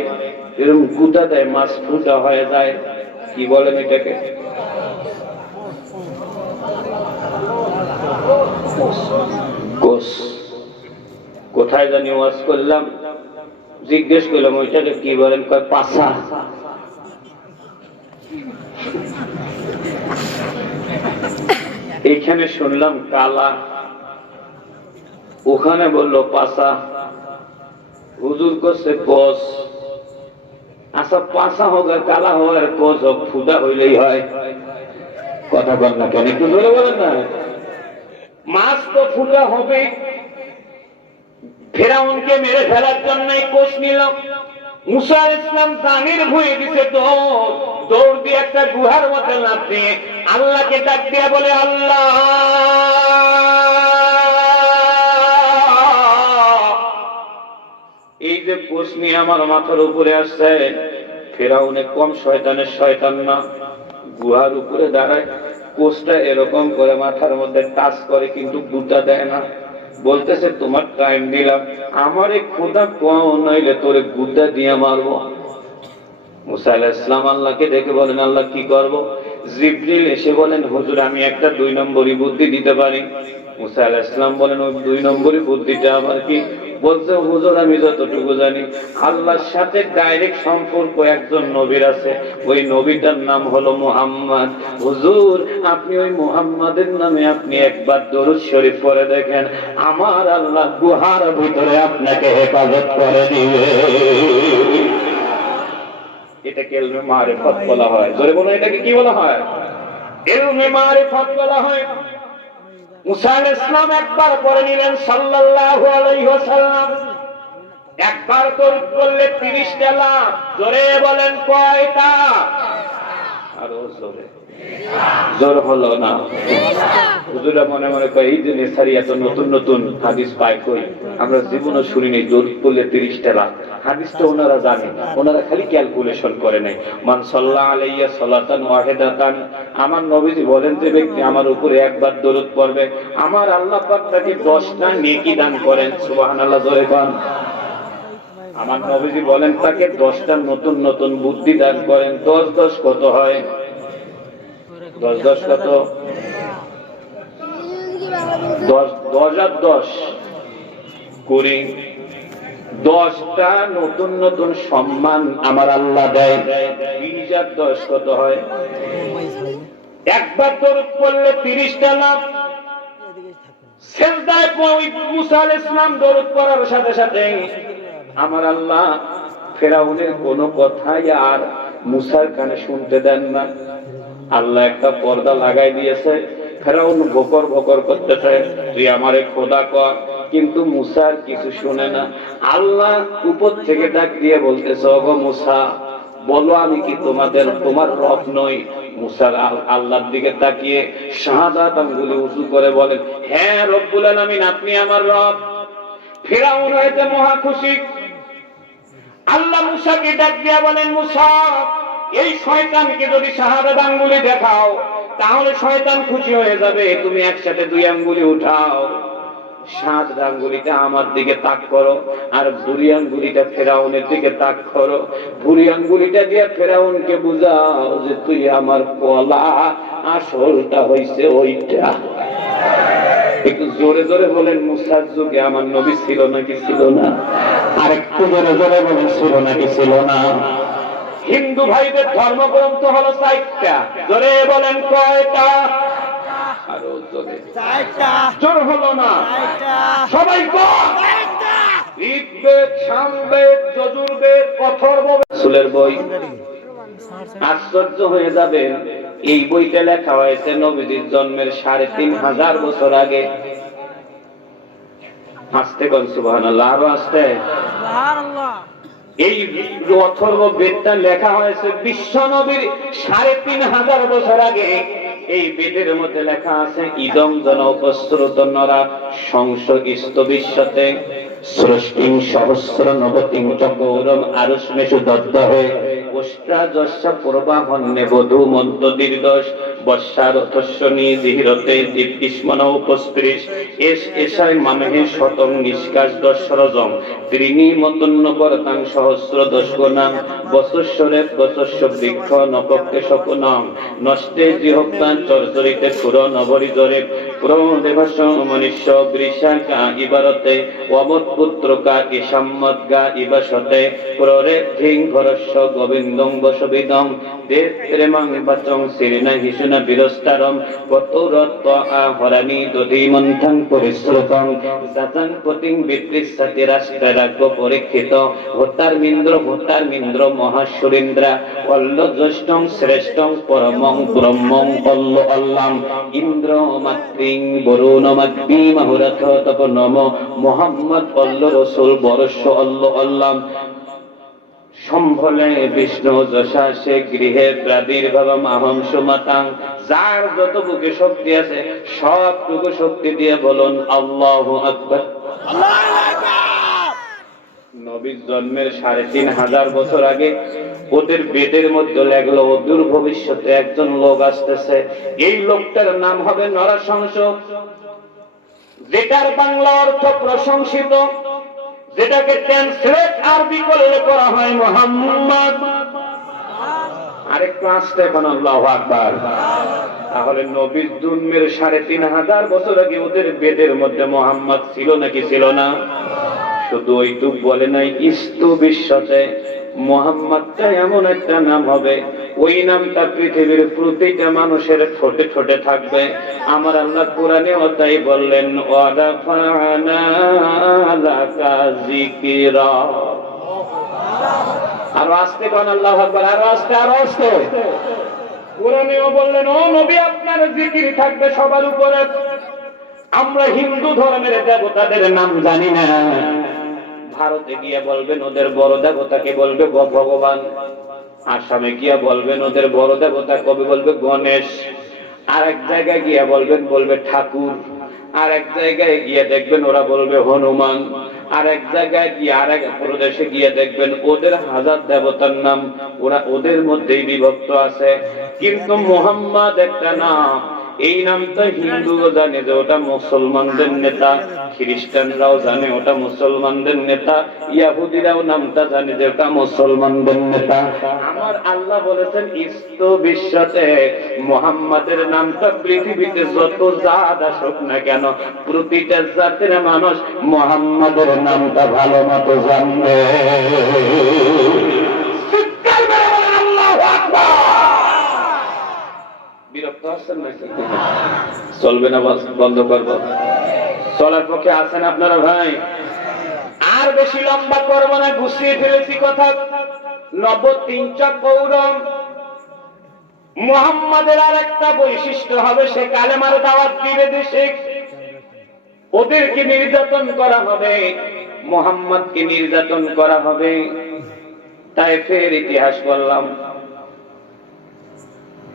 এরকম গুদা দেয়, মাছ ফুটা হয়ে যায়। কি বলেন এটাকে? কোষ। কোথায় জানি ওয়াজ করলাম, জিজ্ঞেস করলাম ওইটাকে কি বলেন? কয় পাছা। এইখানে শুনলাম কালা, ওখানে বললো পাছা। হুজুর করছে কোষ। আচ্ছা পাছা হোক আর কালা হোক আর কোষ হোক, ফুটা হইলেই হয়। কথা বল না কেন? একটু ধরে বলেন না। মাছ তো ফুটা হবে। ফেরাউনকে মেরে ফেলার জন্য কোষ নিল। মুসা আলাইহিস সালাম জানির ভুঁয়ে দিছে, দৌড় দিয়ে একটা গুহার মধ্যে লাফিয়ে আল্লাহকে ডাক দিয়া বলে, আল্লাহ এই যে কোষ নিয়ে আমার মাথার উপরে আসছে, ফেরাউনে কম শয়তানের শয়তান না। গুহার উপরে দাঁড়ায়, কোষটা এরকম করে মাথার মধ্যে টাচ করে কিন্তু গুটা দেয় না। বলতেছে তোমার টাইম দিলাম, আমার এই খোদা কোয়া নইলে তোরে গুদা দিয়ে মারবো। মুসা আলাইহিস সালাম আল্লাহকে দেখে বলেন, আল্লাহ কি করব? জিবরিল এসে বলেন, হুজুর আমি একটা 2 নম্বরই বুদ্ধি দিতে পারি। মুসা আলাইহিস সালাম বলেন, ওই 2 নম্বরই বুদ্ধিটা আবার কি? বলছে হুজুর আমি যতটুকু জানি আল্লাহর সাথে ডাইরেক্ট সম্পর্ক একজন নবীর আছে, ওই নবীটার নাম হলো মুহাম্মদ। হুজুর আপনি ওই মুহাম্মাদের নামে আপনি একবার দরুদ শরীফ পড়ে দেখেন, আমার আল্লাহ গুহার ভিতরে আপনাকে হেফাজত করে দিবে। এটাকে ইলমে মারিফাত বলা হয়। জোরে বলুন এটাকে কি বলা হয়? ইলমে মারিফাত বলা হয়। মুসা আলাইহিস সালাম একবার পড়ে নিলেন সাল্লাল্লাহু আলাইহি ওয়াসাল্লাম। একবার দরুদ পড়লে 30টা লাভ। জোরে বলেন কয়টা? আরো জোরে। জোর হলো না। হুজুরা মনে মনে কয় এই যে নেসারি এত নতুন নতুন হাদিস পায় কই, আমরা জীবনে শুনিনি দরুদ পড়লে 30টা লাভ। হাদিসটা ওনারা জানে, ওনারা খালি ক্যালকুলেশন করে নাই। মান সাল্লাল্লাহু আলাইহি সালাতান ওয়াহিদাতান, আমার নবীজি বলেন যে ব্যক্তি আমার উপরে একবার দরুদ পড়বে আমার আল্লাহ পাক তাকে 10টা নেকি দান করেন। সুবহানাল্লাহ জোরে কোন। আমার নবীজি বলেন তাকে 10টা নতুন নতুন বুদ্ধি দান করেন। 10 10 কত হয়? 10 10 কত? 10 10 আর 10 20। 10টা নতুন নতুন সম্মান আমার আল্লাহ দেয়। 20 আর 10 কত হয়? একবার দরুদ পড়লে 30টা লাভ। সিজদায় মুসা আলাইহিস সালাম দরুদ পড়ার সাথে সাথে আমার আল্লাহ ফেরাউনের কোনো কথাই আর মুসার কানে শুনতে দেন না। আল্লাহ একটা পর্দা লাগাই দিয়েছে। ফেরাউন ভোকর ভোকর করতেছে, তুই আমারে খোদা কর, কিন্তু মুসার কিছু শুনে না। আল্লাহ উপর থেকে ডাক দিয়ে বলতেছে, ওগো মুসা বলো আমি কি তোমার রব নই? মুসা আল্লাহর দিকে তাকিয়ে শাহাদাত আঙ্গুলে উঁচু করে বলেন, হ্যাঁ রব্বুল আলামিন আপনি আমার রব। ফেরাউন হয়েছে মহা খুশি। আল্লাহ মুসাকে ডাক দিয়া বলেন, মুসা এই শয়তানকে যদি শাহাদাত আঙ্গুলে দেখাও তাহলে শয়তান খুশি হয়ে যাবে, তুমি একসাথে 2 আঙ্গুলি উঠাও। 7 আঙ্গুলিটা আমার দিকে তাক করো আর বুড়ি আঙ্গুলিটা ফেরাউনের দিকে তাক করো। বুড়ি আঙ্গুলিটা দিয়ে ফেরাউনকে বুঝাও যে তুই আমার কলা, আসলটা হইছে ওইটা। একটু জোরে জোরে বলেন, মুসার যুগে আমার নবী ছিল নাকি ছিল না? আর একটু জোরে জোরে বলেন, ছিল নাকি ছিল না? হিন্দু ভাইদের ধর্মগ্রন্থ হলো 4টা। জোরে বলেন কয়টা? আরো জোরে। জোর হলো না, সবাই ঋগ্বেদ, সামবেদ, যজুর্বেদ, অথর্ববেদ, রাসূলের বই। আশ্চর্য হয়ে যাবেন, এই বইটা লেখা হয়েছে নবীজির জন্মের 3500 বছর আগে। আসতে কোন সুবহানাল্লাহ, আরো আসতে। এই অথর্ববেদটা লেখা হয়েছে বিশ্ব নবীর 3500 বছর আগে। এই বেদের মধ্যে লেখা আছে, ইদং জন উপস্রুত নরা সংস ইস্তবিশ্বতে সৃষ্টিং সহস্র নবতিং চকৌরম আরুষ্মেষু দদ্দহে অষ্টাদশ প্রবাহন্নে বধূ মন্ত দীর্ঘশ বর্ষারথস্বনি জিহিরতে দীপ্তিস্মন উপস্পৃশ এস এসায় মানহে শতং নিষ্কাশ দশরজং ত্রিণী মতন্ন পরতাং সহস্র দশগুণাং বৎসরে বৎস বৃক্ষ নপক্ষে শকুনাং নষ্টে জিহ্বান চর্চরিতে সুর নভরিজরে প্রদেভাস মনুষ্য বৃষাকা ইবারতে অবৎপুত্রকা ইসাম্মদ্গা ইবাসতে প্ররেধিং ভরস্য গোবিন্দং বসবিদং দেব প্রেমাং বাচং শ্রীনা হিসুনা বিরস্তারম কতরত্ব আহরানি দধিমন্থং পরিশ্রুতং জাতং পতিং বিতৃষ্যতি রাষ্ট্রাজ্ঞ পরীক্ষিত ভূতার মিন্দ্র মহাসুরেন্দ্রা অল্ল জ্যেষ্ঠং শ্রেষ্ঠং পরমং ব্রহ্মং অল্ল অল্লাম ইন্দ্র মাতৃং বরুণ মাগ্নি মহুরথ তপ নম মোহাম্মদ অল্ল রসুল বরস্য অল্ল অল্লাম সম্ভলে বিষ্ণু যশা সে গৃহে প্রাদুর্ভাব আহম সুমাতাং। যার যত বুকে শক্তি আছে সবটুকু শক্তি দিয়ে বলুন আল্লাহু আকবার। নবীর জন্মের 3500 বছর আগে ওদের বেদের মধ্যে লেখলো, অদূর ভবিষ্যতে একজন লোক আসতেছে, এই লোকটার নাম হবে নরসংস, যেটার বাংলা অর্থ প্রশংসিত, যেটাকে ট্রান্সলেট আরবি করলে পড়া হয় মুহাম্মদ। আরেকটু আসতে কোন আল্লাহু আকবার। তাহলে নবীর জন্মের 3500 বছর আগে ওদের বেদের মধ্যে মুহাম্মদ ছিল নাকি ছিল না? শুধু ওইটুক বলে নাই, ইস্তু বিশ্বতে মুহাম্মদটা এমন একটা নাম হবে, ওই নামটা পৃথিবীর প্রতিটা মানুষের ঠোঁটে ঠোঁটে থাকবে। আমার আল্লাহ কোরআনেও তাই বললেন, ওয়ারাফা'না লাকা যিকরা। আরো আস্তে কোন আল্লাহু আকবার, আরো আস্তে, আরো আস্তে। কোরআনেও বললেন, ও নবী আপনার জিকির থাকবে সবার উপরে। আমরা হিন্দু ধর্মের দেবতাদের নাম জানি না, ভারতে গিয়ে বলবেন ওদের বড় দেবতাকে বলবে ভগবান, আসামে গিয়া বলবেন ওদের বড় দেবতা কবি বলবে গণেশ, আর এক জায়গায় গিয়া বলবে ঠাকুর, আর এক জায়গায় গিয়ে দেখবেন ওরা বলবে হনুমান, আর এক জায়গায় গিয়ে আর এক প্রদেশে গিয়ে দেখবেন ওদের 1000 দেবতার নাম ওরা ওদের মধ্যেই বিভক্ত আছে। কিন্তু মুহাম্মদ একটা নাম, এই নামটা হিন্দুও জানে যে ওটা মুসলমানদের নেতা, খ্রিস্টানরাও জানে ওটা মুসলমানদের নেতা, ইহুদিরাও নামটা জানে যে ওটা মুসলমানদের নেতা। আমার আল্লাহ বলেছেন, ইস্তু বিশ্বতে মুহাম্মাদের নামটা পৃথিবীতে যত জাত আসুক না কেন, প্রতিটা জাতের মানুষ মুহাম্মাদের নামটা ভালো মতো জানবে। বিরক্ত হচ্ছেন নাকি? চলবে না, বন্ধ করবো? চলার পক্ষে আছেন আপনারা ভাই? আর বেশি লম্বা করবো না, গুছিয়ে ফেলেছি কথা। নবতিঞ্চক গৌরম মুহাম্মাদের আর একটা বৈশিষ্ট্য হবে, সে কালেমার দাওয়াত দিবে দেশে, ওদেরকে নির্যাতন করা হবে, মুহাম্মদকে নির্যাতন করা হবে। তাই ফের ইতিহাস বললাম,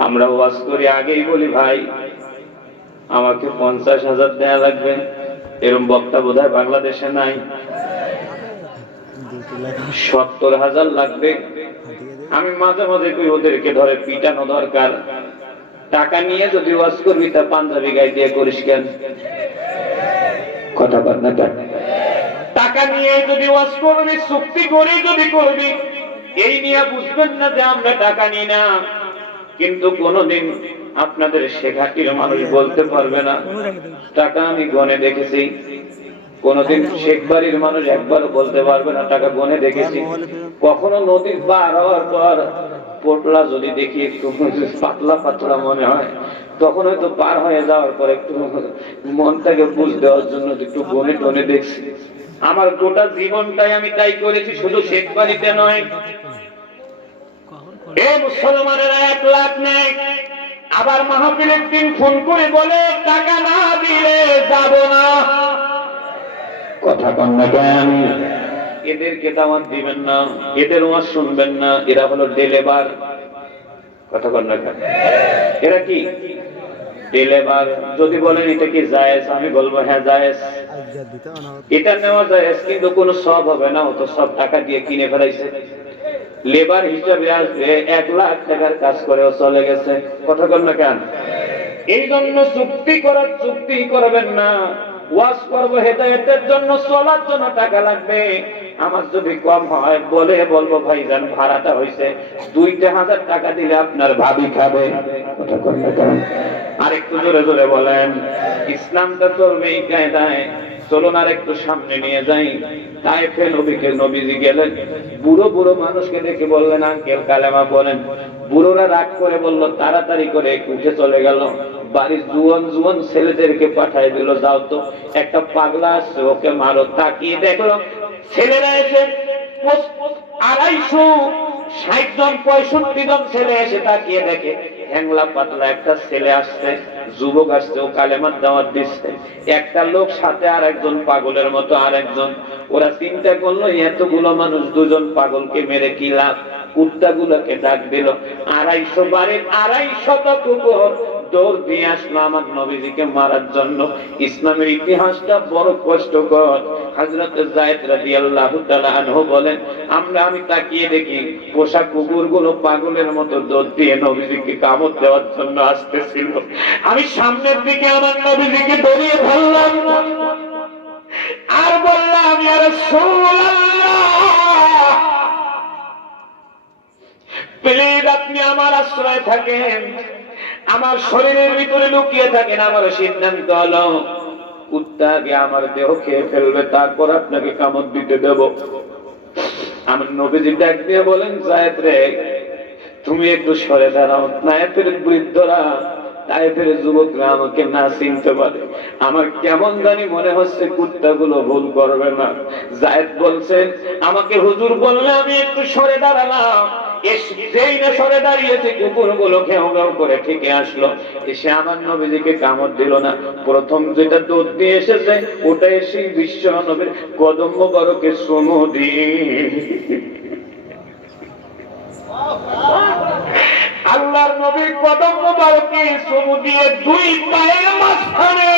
আমরা ওয়াজ করি, আগেই বলি ভাই আমাকে 50,000 দেয়া লাগবে, এরকম বক্তা বোধহয় বাংলাদেশে নাই। 70,000 লাগবে। আমি মাঝে মাঝে কই ওদেরকে ধরে পিটানো দরকার, টাকা নিয়ে যদি ওয়াজ করবি তা পাঞ্জাবি গায়ে দিয়ে করিস কেন? কথা বল না, টাকা নিয়ে যদি ওয়াজ করবি, চুক্তি করে যদি করবি, এই নিয়ে বুঝবেন না যে আমরা টাকা নিই না। কিন্তু কোনদিন আপনাদের শেখাটির মানুষ বলতে পারবে না টাকা আমি গনে দেখেছি। কোনদিন শেখ বাড়ির মানুষ একবারও বলতে পারবে না টাকা গনে দেখেছি। কখনো নদীর পার হওয়ার পর পোটলা যদি দেখি একটু পাতলা পাতলা মনে হয়, তখন হয়তো পার হয়ে যাওয়ার পর একটু মনটাকে বুঝ দেওয়ার জন্য একটু গনে টনে দেখছি। আমার গোটা জীবনটাই আমি তাই করেছি, শুধু শেখ বাড়িতে নয়। এ মুসলমানেরা 1 লাখ নেই, আবার মাহফিলের দিন ফোন করে বলে টাকা না দিলে যাব না। কথা কন না কেন? এদেরকে দাওয়াত দিবেন না, এদের ওয়াজ শুনবেন না, এরা হলো ডেলেবার। কথা কন না কেন? এরা কি ডেলেবার? যদি বলেন এটা কি জায়েজ, আমি বলবো হ্যাঁ জায়েজ, এটা নেওয়া জায়েজ, কিন্তু কোনো সব হবে না, ও তো সব টাকা দিয়ে কিনে ফেলাইছে। লেবার হিসাবে আসবে, 1 লাখ টাকার কাজ করেও চলে গেছে। কথা কন না কেন? এই জন্য চুক্তি করবেন না। ওয়াজ করবো হেদায়েতের জন্য, চলার জন্য টাকা লাগবে। আমার যদি কম হয় বলবো ভাইজান ভাড়াটা হইছে 2,000 টাকা দিলে আপনার ভাবি খাবে। কথা কন না কেন? আরেকটু জোরে জোরে বলেন। ইসলামটা চলবে এই কায়দায়। চলুন আর একটু সামনে নিয়ে যাই। তায়েফে নবীজি গেলেন, বুড়ো বুড়ো মানুষকে দেখে বললেন আঙ্কেল কালেমা বলেন। বুড়োরা রাগ করে বলল, তাড়াতাড়ি করে উঠে চলে গেল। বাড়ির জুয়ান ছেলেদেরকে পাঠায় দিল, যাও তো একটা পাগলা আছে ওকে মারো। তাকিয়ে দেখলো ছেলেরা এসে 250-60 জন 65 জন ছেলে এসে তাকিয়ে দেখে হ্যাংলা পাতলা একটা ছেলে আসছে, যুবক আসছে, ও কালেমার দাওয়াত দিচ্ছে। একটা লোক সাথে আর একজন পাগলের মতো আর একজন। ওরা চিন্তা করলো এতগুলো মানুষ 2 জন পাগলকে মেরে কি লাভ? কুত্তাগুলোকে ডাক দিল। 250 বাড়ির 250 কুকুর দৌড় দিয়ে আসলো আমার নবীজিকে মারার জন্য। ইসলামের ইতিহাসটা বড় কষ্টকর। হযরত যায়েদ রাদিয়াল্লাহু তাআলা আনহু বলেন, আমি তাকিয়ে দেখি পোষা কুকুরগুলো পাগলের মতো দৌড় দিয়ে নবীজিকে কামড় দেওয়ার জন্য আসতেছিল। আমি সামনের দিকে আমার নবীজিকে দৌড়িয়ে ধরলাম আর বললাম, ইয়া রাসূলুল্লাহ, প্লিজ আপনি আমার আশ্রয় থাকেন, আমার শরীরের ভিতরে লুকিয়ে থাকেন। আমার সিদ্ধান্ত হলো কুত্তা আগে আমার দেহ খেয়ে ফেলবে, তারপর আপনাকে কামড় দিতে দেব। আমার নবীজি ডাক দিয়ে বলেন, যায়েদ রে, তুমি একটু সরে দাঁড়াও। তায়েফের বৃদ্ধরা, তায়েফের যুবকরা আমাকে না চিনতে পারে। আমার কেমন জানি মনে হচ্ছে কুত্তাগুলো ভুল করবে না। যায়েদ বলছেন, আমাকে হুজুর বললে আমি একটু সরে দাঁড়ালাম। যেই না সরে দাঁড়িয়েছে, কুকুরগুলো ঘেউ ঘেউ করে ঠিকই আসলো, এসে আমার নবীজিকে কামড় দিল না। প্রথম যেটা দৌড় দিয়ে এসেছে ওটা এসে বিশ্ব নবীর কদম মোবারকে চুমু দিয়ে, আল্লাহর নবীর কদম মোবারকে চুমু দিয়ে 2 পায়ের মাঝখানে,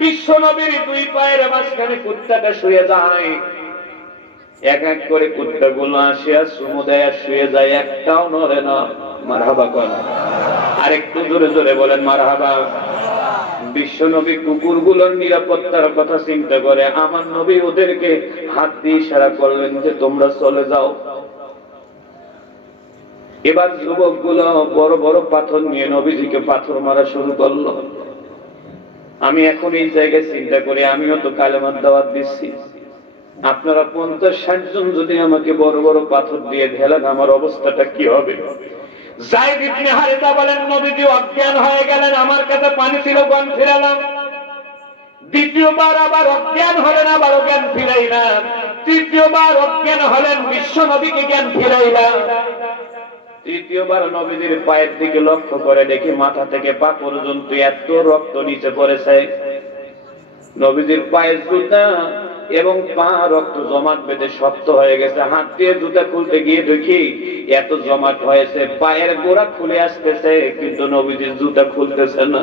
বিশ্ব নবীর 2 পায়ের মাঝখানে কুত্তাটা শুয়ে যায়। এক এক করে কুত্তাগুলো আসে আর চুমু দেয় আর শুয়ে যায়, একটাও নড়ে না। মারহাবা কর, আর একটু জোরে জোরে বলেন মারহাবা। বিশ্ব নবী কুকুরগুলোর নিরাপত্তার কথা চিন্তা করে আমার নবী ওদেরকে হাত দিয়ে ইশারা করলেন যে তোমরা চলে যাও। এবার যুবকগুলো বড় বড় পাথর নিয়ে নবীজিকে পাথর মারা শুরু করলো। আমি এখন এই জায়গায় চিন্তা করি, আমিও তো কালেমার দাওয়াত দিচ্ছি, আপনারা 50-60 জন যদি আমাকে বড় বড় পাথর দিয়ে ঢেলেন, আমার অবস্থাটা কি হবে? যায়েদ ইবনে হারেসা বলেন, নবীজি অজ্ঞান হয়ে গেলেন, আমার কাছে পানি ছিল, জ্ঞান ফিরালাম। দ্বিতীয়বার আবার অজ্ঞান হলেন, আবার জ্ঞান ফিরাইলাম। তৃতীয়বার অজ্ঞান হলেন, বিশ্ব নবীকে জ্ঞান ফিরাইলাম। তৃতীয়বার নবীজির পায়ের দিকে লক্ষ্য করে দেখি মাথা থেকে পা পর্যন্ত এত রক্ত নিচে পড়েছে। নবীজির পায়ের জুতা এবং পা রক্ত জমাট বেঁধে শক্ত হয়ে গেছে। হাত দিয়ে জুতা খুলতে গিয়ে দেখি এত জমাট হয়েছে, পায়ের গোড়া খুলে আসতেছে, কিন্তু নবীজির জুতা খুলতেছে না।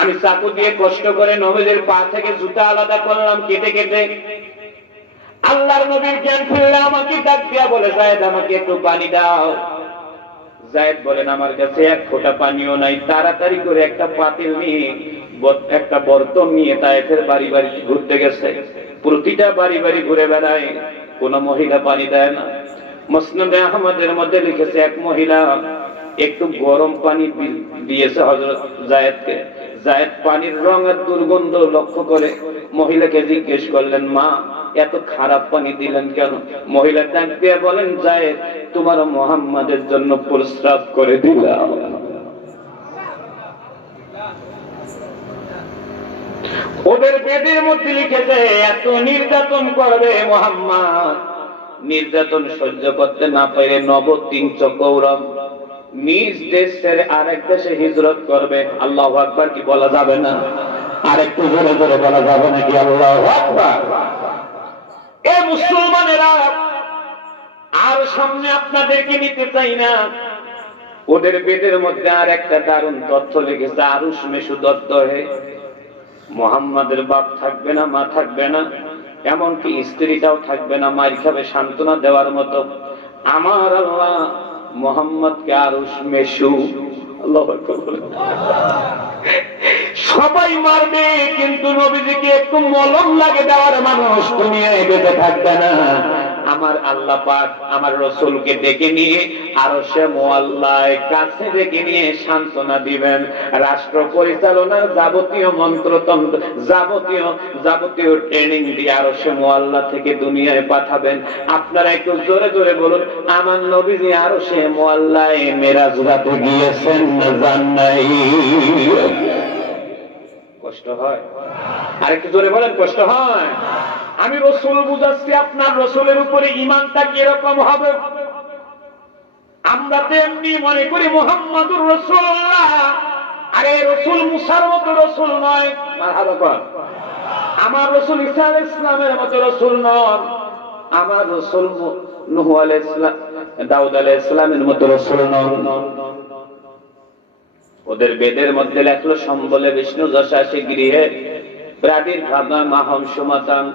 আমি চাকু দিয়ে কষ্ট করে নবীজির পা থেকে জুতা আলাদা করলাম কেটে কেটে। আল্লাহর নবীর জ্ঞান ফিরলে আমাকে ডাক দিয়া বলে, যায়েদ আমাকে একটু পানি দাও। যায়েদ বলেন, আমার কাছে 1 ফোঁটা পানিও নাই। তাড়াতাড়ি করে একটা পাতিল নিয়ে, একটা বর্তন নিয়ে তায়েফের বাড়ি বাড়ি ঘুরতে গেছে। প্রতিটা বাড়ি বাড়ি ঘুরে বেড়ায়, কোন মহিলা পানি দেয় না। মুসনাদে আহমদের মধ্যে লিখেছে, এক মহিলা একটু গরম পানি দিয়েছে হযরত যায়েদকে। যায়েদ পানির রং আর দুর্গন্ধ লক্ষ্য করে মহিলাকে জিজ্ঞেস করলেন, মা এত খারাপ পানি দিলেন কেন? মহিলা ডাক দিয়ে বলেন, যায়েদ তোমার মুহাম্মাদের জন্য প্রস্রাব করে দিলাম। ওদের বেদের মধ্যে লিখেছে এত নির্যাতন করবে মুহাম্মদ, নির্যাতন সহ্য করতে না পেরে নবতিঞ্চ কৌরব নিজ দেশ ছেড়ে আরেক দেশে হিজরত করবে। আল্লাহু আকবার কি বলা যাবে না? আরেকটু জোরে জোরে বলা যাবে নাকি? আল্লাহু আকবার। এ মুসলমানেরা, আর সামনে আপনাদেরকে নিতে চাই না। ওদের বেদের মধ্যে আর একটা দারুণ তথ্য লিখেছে, আরুষ মেশু দত্ত হে, মুহাম্মাদের বাপ থাকবে না, মা থাকবে না, এমনকি স্ত্রীটাও থাকবে না, মার খাবে সান্ত্বনা দেওয়ার মতো। আমার আল্লাহ মুহাম্মদকে আরুষ মেশু, আল্লাহু আকবার, সবাই মারবে কিন্তু নবীজিকে একটু মলম লাগে দেওয়ার মানুষ দুনিয়ায় বেঁচে থাকবে না। আমার আল্লাহ পাক আমার রাসূলকে ডেকে নিয়ে আরশে মুআল্লায় কাছে ডেকে নিয়ে সান্ত্বনা দিবেন। রাষ্ট্র পরিচালনার যাবতীয় মন্ত্রতন্ত্র, যাবতীয় ট্রেনিং দিয়ে আরশে মুআল্লা থেকে দুনিয়ায় পাঠাবেন। আপনারা একটু জোরে জোরে বলুন, আমার নবীজি আরশে মুআল্লায় মেরাজ রাতে গিয়েছেন না যান নাই? কষ্ট হয়? আরেকটু জোরে বলেন, কষ্ট হয়? আমি রাসূল বুঝাচ্ছি, আপনার রাসূলের উপরে ঈমানটা কি রকম হবে? আমরা তো এমনি মনে করি মুহাম্মাদুর রাসূলুল্লাহ, আরে রাসূল মুসার মতো রাসূল নয়। মারহাবা কর। আমার রাসূল ঈসা আলাইহিস সালামের মতো রাসূল নন, আমার রাসূল নূহ আলাইহিস সালাম, দাউদ আলাইহিস সালামের মতো রাসূল নন। ওদের বেদের মধ্যে লেখলো, সম্বলে বিষ্ণু যশাসে গৃহে প্রাদুর্ভাবা মাহম সুমাতাম।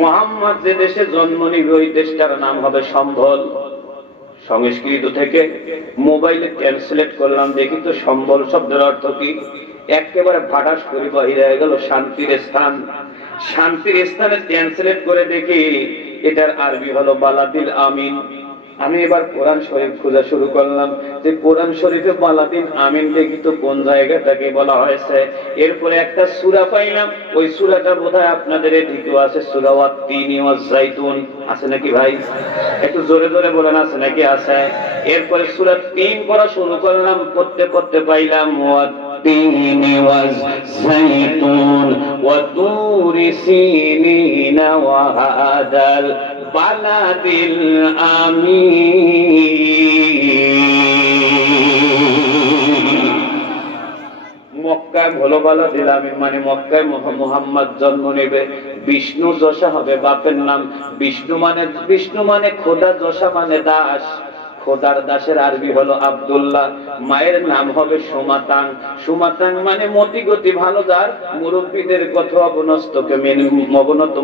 মুহাম্মদ যে দেশে জন্ম নিবে ওই দেশটার নাম হবে সম্বল। সংস্কৃত থেকে মোবাইলে ট্রান্সলেট করলাম, দেখি তো সম্বল শব্দের অর্থ কি। একেবারে ভাটাস করে বাহিরে হয়ে গেল শান্তির স্থান। শান্তির স্থানে ট্রান্সলেট করে দেখি এটার আরবি হলো বালাদিল আমিন। আমি এবার কোরআন শরীফ খোঁজা শুরু করলাম যে কোরআন শরীফে বালাদিন আমিন দেখি তো কোন জায়গাটাকে বলা হয়েছে। এরপরে একটা সূরা পাইলাম, ওই সূরাটা বোধহয় আপনাদের এদিকেও আছে, সূরা ওয়াত-তিন ওয়াজ-জাইতুন। আছে নাকি ভাই? একটু জোরে জোরে বলেন, আছে নাকি? আছে। এরপরে সূরা ৩ পড়া শুরু করলাম, পড়তে পড়তে পাইলাম ওয়াত-তিন ওয়াজ-জাইতুন ওয়া তুরি সিনিন ওয়া হাদাল বালাদিল আমিন। মক্কায় হলো বালাদিল আমিন, মানে মক্কায় মুহাম্মদ জন্ম নেবে। বিষ্ণু যশা হবে বাপের নাম। বিষ্ণু মানে খোদা, যশা মানে দাস। খোদার দাসের আরবি হলো আব্দুল্লাহ। মায়ের নাম হবে সুমাতাং। সুমাতাং মানে মতি গতি ভালো যার, মুরব্বীদের কথা অবনত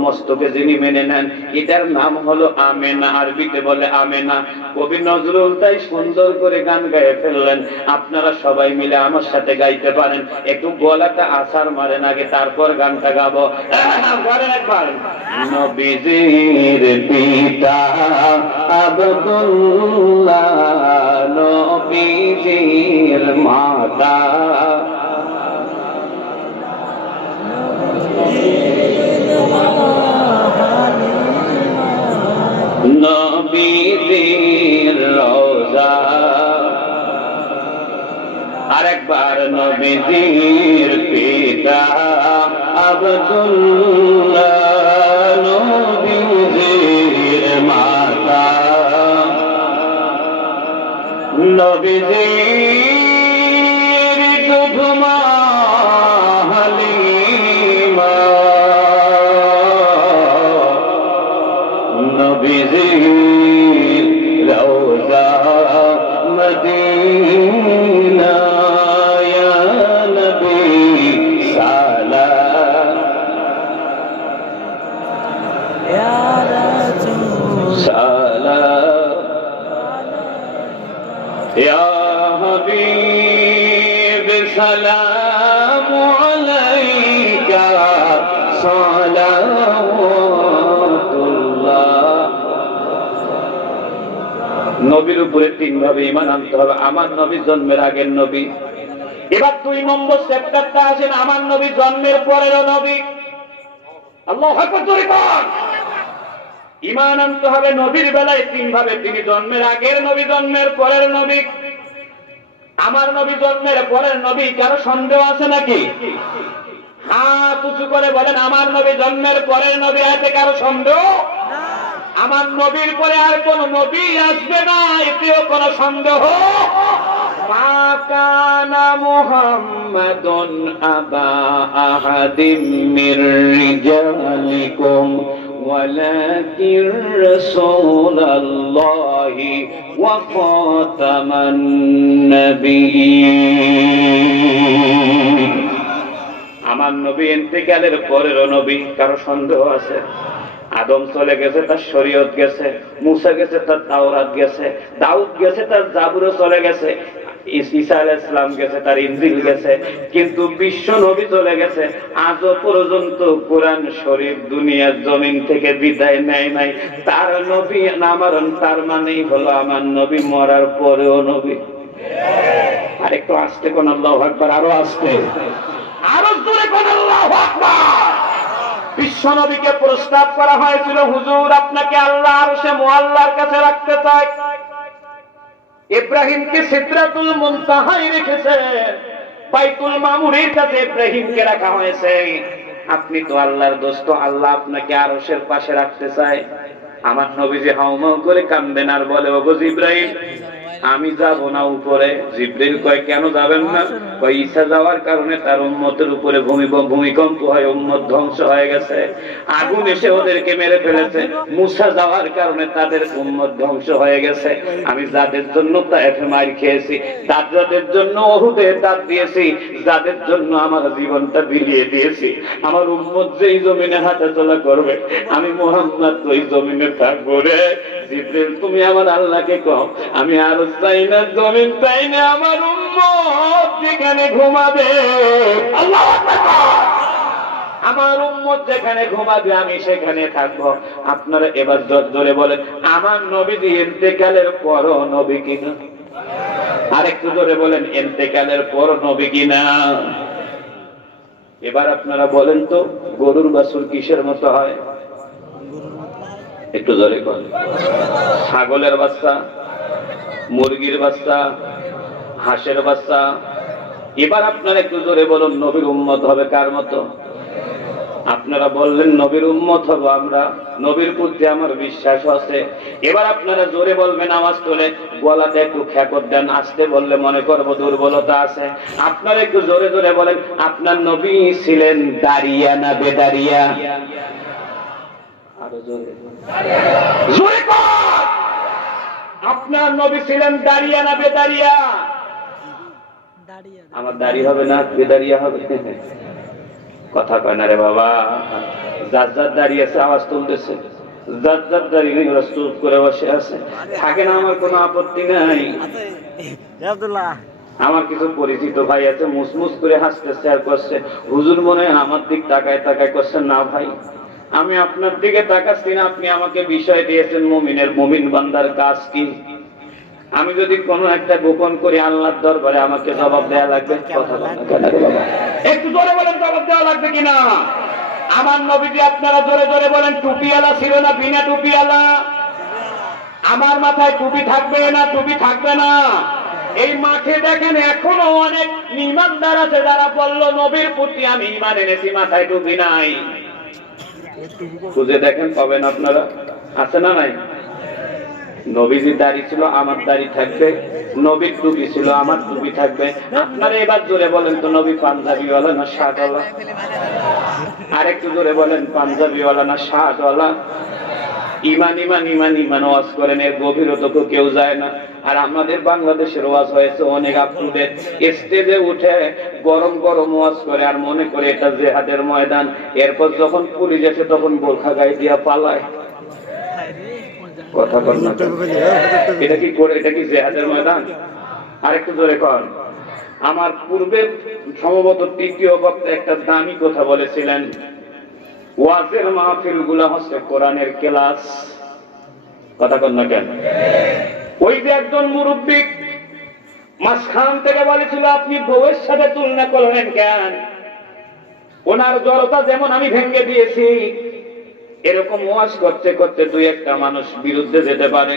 মস্তকে যিনি মেনে নেন, এটার নাম হলো আমেনা। আরবিতে বলে আমেনা। কবি নজরুল তাই সুন্দর করে গান গায়ে ফেললেন, আপনারা সবাই মিলে আমার সাথে গাইতে পারেন। একটু গলাটা আছাড় মারেন আগে, তারপর গানটা গাবো। একবার নবীজির পিতা আব্দুল্লাহ, নবীজির মাতা নবীজির রওজা। আরেকবার নবীজির পিতা আব্দুল্লাহ, নবীজির মাতা নবীজির দুধমা হালিমা, নবীজির রওজা মদিনা, ইয়া নবী সালাম, ইয়া রাসূল সালাম, ইয়া হাবিব সালাম আলাইকা সালাওয়াতুল্লাহ। নবীর উপরে 3 ভাবে ঈমান আনতে হবে। আমার নবী জন্মের আগের নবী। এবার 2 নম্বর চ্যাপ্টারটা আছেন আমার নবী জন্মের পরেরও নবী। আল্লাহু আকবার জোরে বল। ঈমান আনতে হবে নবীর বেলায় 3 ভাবে, তিনি জন্মের আগের নবী, জন্মের পরের নবী। আমার নবী জন্মের পরের নবী, কারো সন্দেহ আছে নাকি? হাত উঁচু করে বলেন আমার নবী জন্মের পরের নবী, আছে কারো সন্দেহ? আমার নবীর পরে আর কোন নবী আসবে না, এতেও কোন সন্দেহ? মা কানা মুহাম্মাদুন আবা আহাদিম মির রিজালিকুম ওয়ালাকিন রাসূলুল্লাহি ওয়া খাতামান নাবিয়্যিন। আমার নবী ইন্তেকালের পরের নবী, কারো সন্দেহ আছে? আদম চলে গেছে, তার শরীয়ত গেছে, মুসা গেছে, তার তাওরাত গেছে, দাউদ গেছে, তার জাবুরও চলে গেছে, ঈসা আলাইহিস সালাম গেছে, তার ইনজিল গেছে, কিন্তু বিশ্ব নবী চলে গেছে। আজও পর্যন্ত কোরআন শরীফ দুনিয়ার জমিন থেকে বিদায় নেয় নাই। তার নবী নামারণ, তার মানেই হলো আমার নবী মরার পরেও নবী। আরেকটু আস্তে কোন আল্লাহু আকবার, আরো আস্তে, আরো জোরে কোন আল্লাহু আকবার। বিশ্ব নবীকে প্রস্তাব করা হয়েছিল, হুজুর আপনাকে আল্লাহ আরশে মুআল্লার কাছে রাখতে চায়। ইব্রাহিমকে সিদরাতুল মুনতাহায় রেখেছে, বাইতুল মামুরের কাছে ইব্রাহিমকে রাখা হয়েছে। আপনি তো আল্লাহর দোস্ত, আল্লাহ আপনাকে আরশের পাশে রাখতে চায়। আমার নবীজি হাউমাউ করে কান্দেন আর বলে, ওগো জিবরাইল আমি যাব না উপরে। জিবরাইল কয় কেন যাবেন না? কয় ঈসা যাওয়ার কারণে তার উম্মতের উপরে ভূমিকম্প হয়, উম্মত ধ্বংস হয়ে গেছে, আগুন এসে ওদেরকে মেরে ফেলেছে। মুসা যাওয়ার কারণে তাদের উম্মত ধ্বংস হয়ে গেছে। আমি যাদের জন্য তায়েফে মার খেয়েছি, যাদের জন্য উহুদে দাঁত দিয়েছি, যাদের জন্য আমার জীবনটা বিলিয়ে দিয়েছি, আমার উম্মত যেই জমিনে হাঁটা চলা করবে, আমি মুহাম্মদ ওই জমিনে থাকবো রে। জিবরাইল তুমি আমার আল্লাহকে কও, আমি আর চাই না জমিন, চাই না আমার উম্মত যেখানে ঘুমাবে, আল্লাহু আকবার, আমার উম্মত যেখানে ঘুমাবে আমি সেখানে থাকবো। আপনারা এবার জোরে বলেন আমার নবীজি ইন্তেকালের পরও নবী কিনা? আরেকটু জোরে বলেন ইন্তেকালের পর নবী কিনা? এবার আপনারা বলেন তো গরুর বাছুর কিসের মতো হয়? একটু জোরে বলেন। ছাগলের বাচ্চা, মুরগির বাচ্চা, হাঁসের বাচ্চা। এবার আপনারা একটু জোরে বলুন নবীর উম্মত হবে কার মতো? আপনারা বললেন নবীর উম্মত হব আমরা, নবীর প্রতি আমার বিশ্বাস আছে। এবার আপনারা জোরে বলবেন, আওয়াজ তোলে, গলাতে একটু খ্যাকর দেন, আসতে বললে মনে করবো দুর্বলতা আছে। আপনারা একটু জোরে জোরে বলেন আপনার নবী ছিলেন দাঁড়িয়া না বেদারিয়া? আরো জোরে জোরে কর। আপনার নবী ছিলেন দাঁড়িয়া না বেদারিয়া? আমার দাড়ি হবে না বেদারিয়া হবে? কথা কয় না রে বাবা। যার যার দাঁড়িয়ে আছে আওয়াজ তুলতেছে, যার যার দাঁড়িয়ে চুপ করে বসে আছে, থাকে না, আমার কোনো আপত্তি নাই। আমার কিছু পরিচিত ভাই আছে, মুসমুস করে হাসতেছে আর করছে, হুজুর মনে হয় আমার দিক তাকায় তাকায় করছেন। না ভাই, আমি আপনার দিকে তাকাচ্ছি না, আপনি আমাকে বিষয় দিয়েছেন মুমিনের, মুমিন বান্দার কাজ কি। আমি যদি কোনো একটা গোপন করি আল্লাহর দরবারে আমাকে জবাব দেওয়া লাগবে। একটু জোরে বলেন জবাব দেওয়া লাগবে কিনা? আমার নবীজি আপনারা জোরে জোরে বলেন টুপিওয়ালা ছিল না বিনা টুপিওয়ালা? আমার মাথায় টুপি থাকবে না টুপি থাকবে না? এই মাঠে দেখেন এখনো অনেক ঈমানদার আছে যারা বলল নবীর প্রতি আমি ঈমান এনেছি, মাথায় টুপি নাই। খুঁজে দেখেন পাবেন আপনারা, আছে না নাই? নবীজির দাড়ি ছিল, আমার দাড়ি থাকবে। নবীর টুপি ছিল, আমার টুপি থাকবে। আপনারা এবার জোরে বলেন তো নবী পাঞ্জাবিওয়ালা না শার্টওয়ালা? আরেকটু জোরে বলেন পাঞ্জাবিওয়ালা না শার্টওয়ালা? ইমান ইমান ইমান ইমান ওয়াজ করেন, এর গভীরতা তো কেউ যায় না। আর আমাদের বাংলাদেশের ওয়াজ হয়েছে অনেক আপ টু ডেট, স্টেজে উঠে গরম গরম ওয়াজ করে আর মনে করে এটা জিহাদের ময়দান। এরপর যখন পুলিশ আসে তখন বোরখা গায়ে দিয়া পালায়। কথা বল না, এটা কি করে? এটা কি জিহাদের ময়দান? আরেকটু জোরে কর। আমার পূর্বে সম্ভবত তৃতীয় বক্তা একটা দামি কথা বলেছিলেন, ওয়াজের মাহফিল গুলা হচ্ছে কোরআনের ক্লাস। কথা কর না কেন? ওই যে একজন মুরব্বী মাঝখান থেকে বলেছিল, আপনি বউয়ের সাথে তুলনা করলেন কেন? ওনার জড়তা যেমন আমি ভেঙে দিয়েছি, এরকম ওয়াজ করতে করতে দুই একটা মানুষ বিরুদ্ধে যেতে পারে।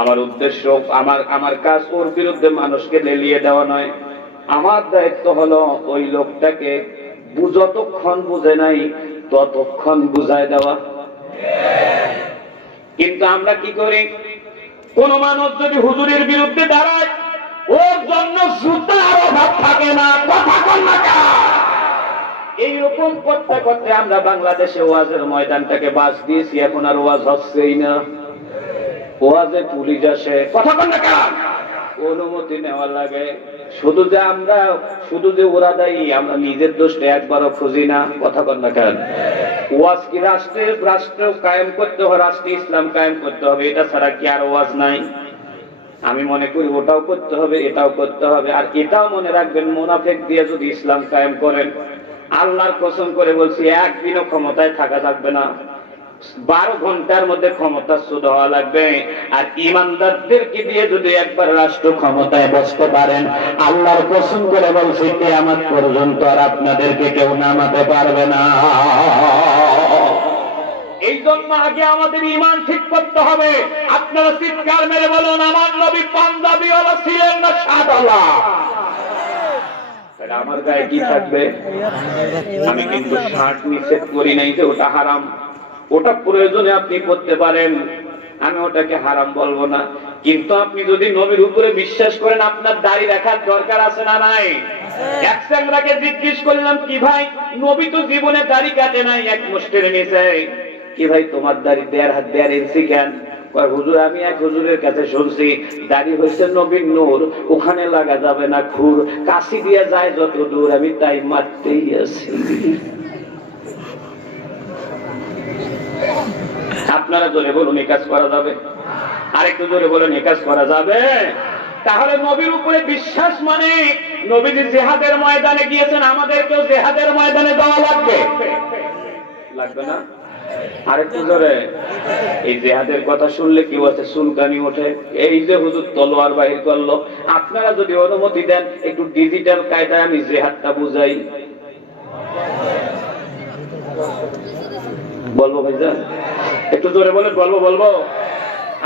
আমার উদ্দেশ্য, আমার কাজ ওর বিরুদ্ধে মানুষকে লেলিয়ে দেওয়া নয়। আমার দায়িত্ব হলো ওই লোকটাকে যতক্ষণ বুঝে নাই ততক্ষণ বুঝায় দেওয়া। কিন্তু আমরা কি করি, কোন মানুষ যদি হুজুরের বিরুদ্ধে দাঁড়ায়, ওর জন্য জুতার অভাব থাকে না। কথা কন না কেন? এইরকম করতে করতে আমরা বাংলাদেশে ওয়াজের ময়দানটাকে বাস দিয়েছি। এখন আর ওয়াজ হচ্ছেই না, ওয়াজে পুলিশ আসে। কথা কন না কেন? অনুমতি নেওয়া লাগে। শুধু যে ওরা দায়ী, আমরা নিজের দোষটা একবারও খুঁজি না। কথা কন না কেন? ওয়াজ কি রাষ্ট্র কায়েম করতে হবে, রাষ্ট্রে ইসলাম কায়েম করতে হবে, এটা ছাড়া কি আর ওয়াজ নাই? আমি মনে করি ওটাও করতে হবে, এটাও করতে হবে। আর এটাও মনে রাখবেন, মুনাফিক দিয়ে যদি ইসলাম কায়েম করেন, আল্লাহর কসম করে বলছি, একদিনও ক্ষমতায় থাকা যাবে না। 12 ঘন্টার মধ্যে ক্ষমতাচ্যুত হওয়া লাগবে। আর ইমানদারদেরকে দিয়ে যদি একবার রাষ্ট্র ক্ষমতায় বসতে পারেন, আল্লাহর কসম করে বলছি, কিয়ামত পর্যন্ত আর আপনাদেরকে কেউ নামাতে পারবে না। এই জন্য আগে আমাদের ঈমান ঠিক করতে হবে। আপনারা চিৎকার মেরে বলুন, আমার নবী পাঞ্জাবি ওয়ালা ছিলেন না সাদাওয়ালা? আমার গায়ে কি থাকবে? আমি কিন্তু শার্ট নিষেধ করি নাই যে ওটা হারাম। ওটা প্রয়োজনে আপনি করতে পারেন, আমি ওটাকে হারাম বলবো না। কিন্তু আপনি যদি নবীর উপরে বিশ্বাস করেন, আপনার দাড়ি রাখার দরকার আছে না নাই? এক চ্যাংড়াকে জিজ্ঞেস করলাম, কি ভাই, নবী তো জীবনে দাড়ি কাটে নাই, এক মুষ্টির নিচে, কি ভাই তোমার দাড়ি 1.5 ইঞ্চি কেন? হুজুর, আমি এক হুজুরের কাছে শুনছি, দাড়ি হয়েছে নবীর নূর, ওখানে লাগা যাবে না খুর, কাশি দিয়ে যায় যত দূর, আমি তাই মারতেই আছি। আপনারা জোরে বলুন, এই কাজ করা যাবে? আরেকটু জোরে বলুন, এই কাজ করা যাবে? তাহলে নবীর উপরে বিশ্বাস মানে, নবীজি জিহাদের ময়দানে গিয়েছেন, আমাদেরকেও জিহাদের ময়দানে যাওয়া লাগবে, লাগবে না? আরেকটু জোরে। এই জিহাদের কথা শুনলে কি হচ্ছে, চুলকানি ওঠে। এই যে হুজুর তলোয়ার বাহির করলো, আপনারা যদি অনুমতি দেন, একটু ডিজিটাল কায়দায় আমি জিহাদটা বুঝাই। বলবো ভাইজান? একটু জোরে বলেন। বলবো।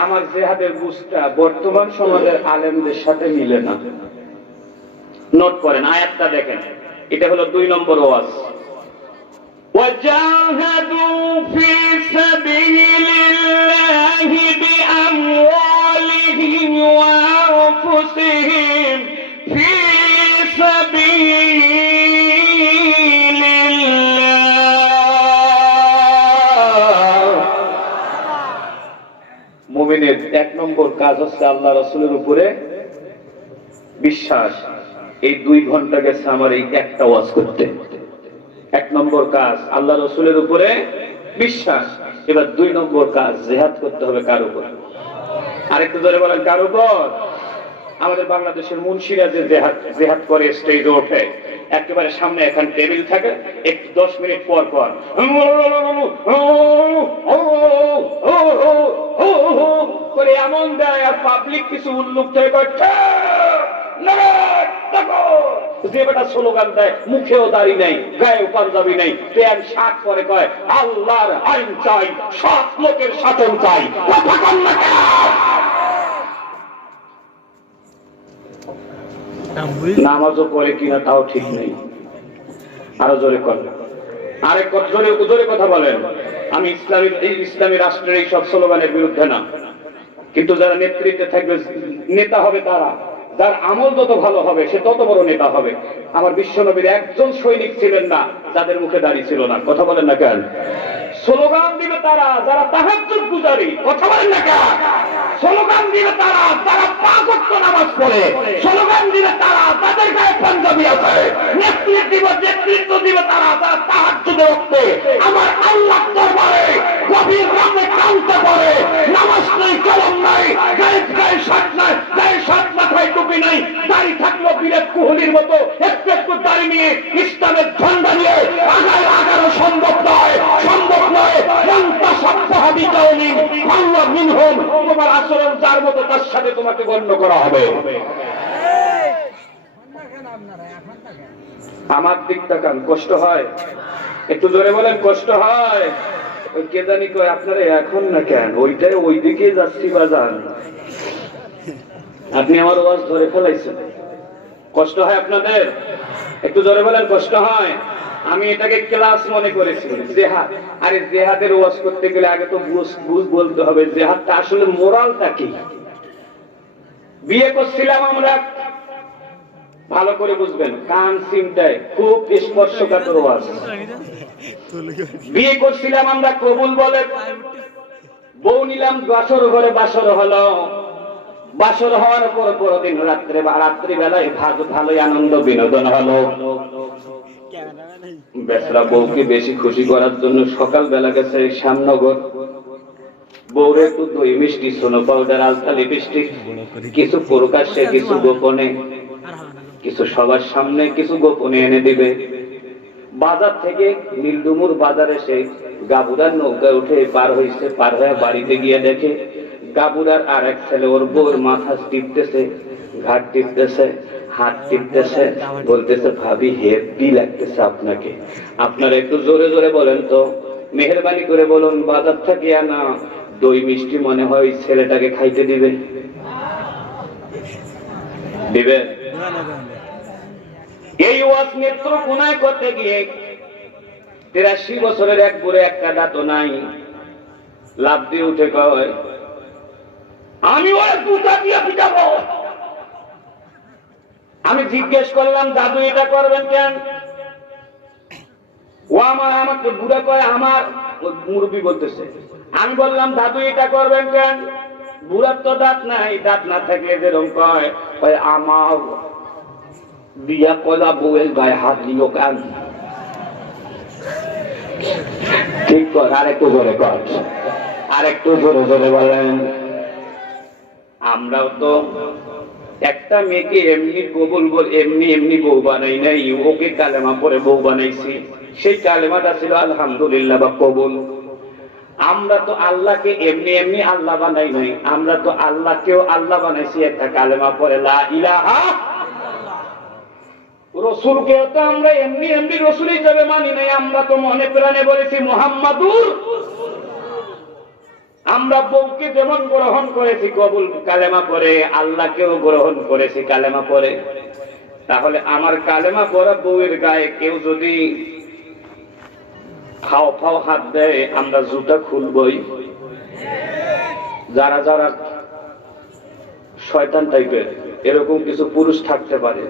আমার জিহাদের বুঝটা বর্তমান সমাজের আলেমদের সাথে মিলে না। নোট করেন, আয়াতটা দেখেন। এটা হলো 2 নম্বর ওয়াজ। وَجَاهَدُوا فِي سَبِيلِ اللَّهِ بِأَمْوَالِهِمْ وَأَنفُسِهِمْ فِي سَبِيلِ اللَّهِ। মুমিনের 1 নম্বর কাজ হচ্ছে আল্লাহ রাসূলের উপরে বিশ্বাস। এই 2 ঘন্টা গেছে আমার এই একটা ওয়াজ করতে। 1 নম্বর কাজ আল্লাহ রাসূলের উপরে বিশ্বাস। এবার 2 নম্বর কাজ, জিহাদ করতে হবে কার উপর? আরেকটু ধরে বলেন, কার উপর? আমাদের বাংলাদেশের মুন্সিরা যে জিহাদ করে, স্টেজে ওঠে, একেবারে সামনে এখন টেবিল থাকে, একটু 10 মিনিট পর পর করে এমন দেয়, আর পাবলিক কিছু উন্মুক্ত হয়ে করছে, যে বেটা স্লোগান দেয়, মুখেও দাড়ি নাই, গায়েও পাঞ্জাবি নাই, প্যান্ট শার্ট পরে কয় আল্লাহর আইন চাই, সৎ লোকের শাসন চাই। কথা কন না কেন? নামাজও পড়ে কিনা তাও ঠিক নেই। আরো জোরে করেন, আরেক জোরে কথা বলেন। আমি ইসলামী রাষ্ট্রের এই সব স্লোগানের বিরুদ্ধে না, কিন্তু যারা নেতৃত্বে থাকবে, নেতা হবে তারা, যার আমল যত ভালো হবে সে তত বড় নেতা হবে। আমার বিশ্বনবীর একজন সৈনিক ছিলেন না যাদের মুখে দাড়ি ছিল না। কথা বলেন না কেন? স্লোগান দিবে তারা যারা তাহাজ্জুদ গুজারি। কথা বলেন না কেন? স্লোগান দিবে তারা যারা 5 ওয়াক্ত নামাজ পড়ে। স্লোগান দিবে তারা যাদের গায়ে পাঞ্জাবি আছে। নেতৃত্ব দিবে তারা যারা তাহাজ্জুদে ওঠে, আমার আল্লাহর দরবারে গভীর রাতে কাঁদতে পারে। নামাজ নাই, কলম নাই, গায়ে শার্ট নাই, গায়ে শার্ট মাথায় টুপি নাই, দাড়ি থাকলো বিরাট কোহলির মতো একটু দাড়ি নিয়ে ইসলামের ঝান্ডা নিয়ে আগানো সম্ভব নয়। বিকাউলিন ফাহুয়া মিনহুম, তোমার আচরণ যার মতো তার সাথে তোমাকে গণ্য করা হবে। আমার দিক তাকান, কষ্ট হয়? একটু জোরে বলেন, কষ্ট হয়? ওই কে জানি কয় আপনারা এখন না কেন, ওইটাই ওই দিকে যাচ্ছি বাজান। আপনি আমার ওয়াজ ধরে ফেলাইছেন, কষ্ট হয় আপনাদের? একটু জোরে বলেন, কষ্ট হয়? আমি এটাকে ক্লাস মনে করেছি, জেহাদ। আরে জেহাদের ওয়াজ করতে গেলে আগে তো বুঝ বলতে হবে জেহাদটা আসলে মোরালটা কি। বিয়ে করছিলাম আমরা, ভালো করে বুঝবেন, কান সিমটায় খুব স্পর্শকাতর ওয়াজ। বিয়ে করছিলাম আমরা, কবুল বলে বউ নিলাম, বাসর ঘরে বাসর হলো। বাসর হওয়ার পর পরদিন রাত্রি বেলায় ভালোই আনন্দ বিনোদন হলো। বেচারা বউকে বেশি খুশি করার জন্য সকাল বেলা গেছে শ্যামনগর, বউরে একটু দই মিষ্টি, সোনো পাউডার, আলতা, লিপস্টিক, কিছু প্রকাশ্যে কিছু গোপনে, কিছু সবার সামনে কিছু গোপনে এনে দিবে। বাজার থেকে নীলডুমুর বাজার এসে গাবুরার নৌকায় উঠে পার হয়েছে, পার হয়ে বাড়িতে গিয়ে দেখে গাবুরার আর এক ছেলে ওর বউর মাথা টিপতেছে, ঘাট টিপতেছে, হাত টিপতেছে, বলতেছে ভাবি হেভি লাগতেছে আপনাকে। আপনারা একটু জোরে জোরে বলেন তো, মেহেরবানি করে বলুন, বাজার থেকে আনা দই মিষ্টি মনে হয় ছেলেটাকে খাইতে দিবে? দিবে? এই ওয়াজ নেত্রকোনায় করতে গিয়ে 83 বছরের এক বুড়ে, একটা দাঁত নাই, লাফ দিয়ে উঠে কয় আমি ওর দুটা দিয়ে পিটাবো। আমি জিজ্ঞেস করলাম দাদু এটা করবেন কেন? ও আমাকে বুড়া কয়, আমার মুরব্বী বলতেছে। আমি বললাম দাদু এটা করবেন কেন? বুড়ার তো দাঁত নাই, দাঁত না থাকলে যেরকম কয় আমার বিয়া কলা বউয়ের গায়ে হাত দিও কেন? ঠিক কর, আরেকটু জোরে কর, আরেকটু জোরে জোরে বলেন। আমরাও তো একটা মেয়েকে এমনি কবুল বল, এমনি এমনি বউ বানাই নাই, ওকে কালেমা পরে বউ বানাইছি। সেই কালেমাটা ছিল আলহামদুলিল্লাহ বা কবুল। আমরা তো আল্লাহকে এমনি এমনি আল্লাহ বানাই নাই, আমরা তো আল্লাহকেও আল্লাহ বানাইছি একটা কালেমা পরে লা ইলাহা। রসুলকেও তো আমরা এমনি এমনি রসুল হিসেবে মানি নাই, আমরা তো মনে প্রাণে বলেছি মুহাম্মাদুর। আমরা বউকে যেমন গ্রহণ করেছি কবুল কালেমা পরে, আল্লাহকেও গ্রহণ করেছি কালেমা পরে। তাহলে আমার কালেমা পড়া বউয়ের গায়ে কেউ যদি খাও ফাও হাত দেয়, আমরা জুতা খুলবই। যারা যারা শয়তান টাইপের এরকম কিছু পুরুষ থাকতে পারে,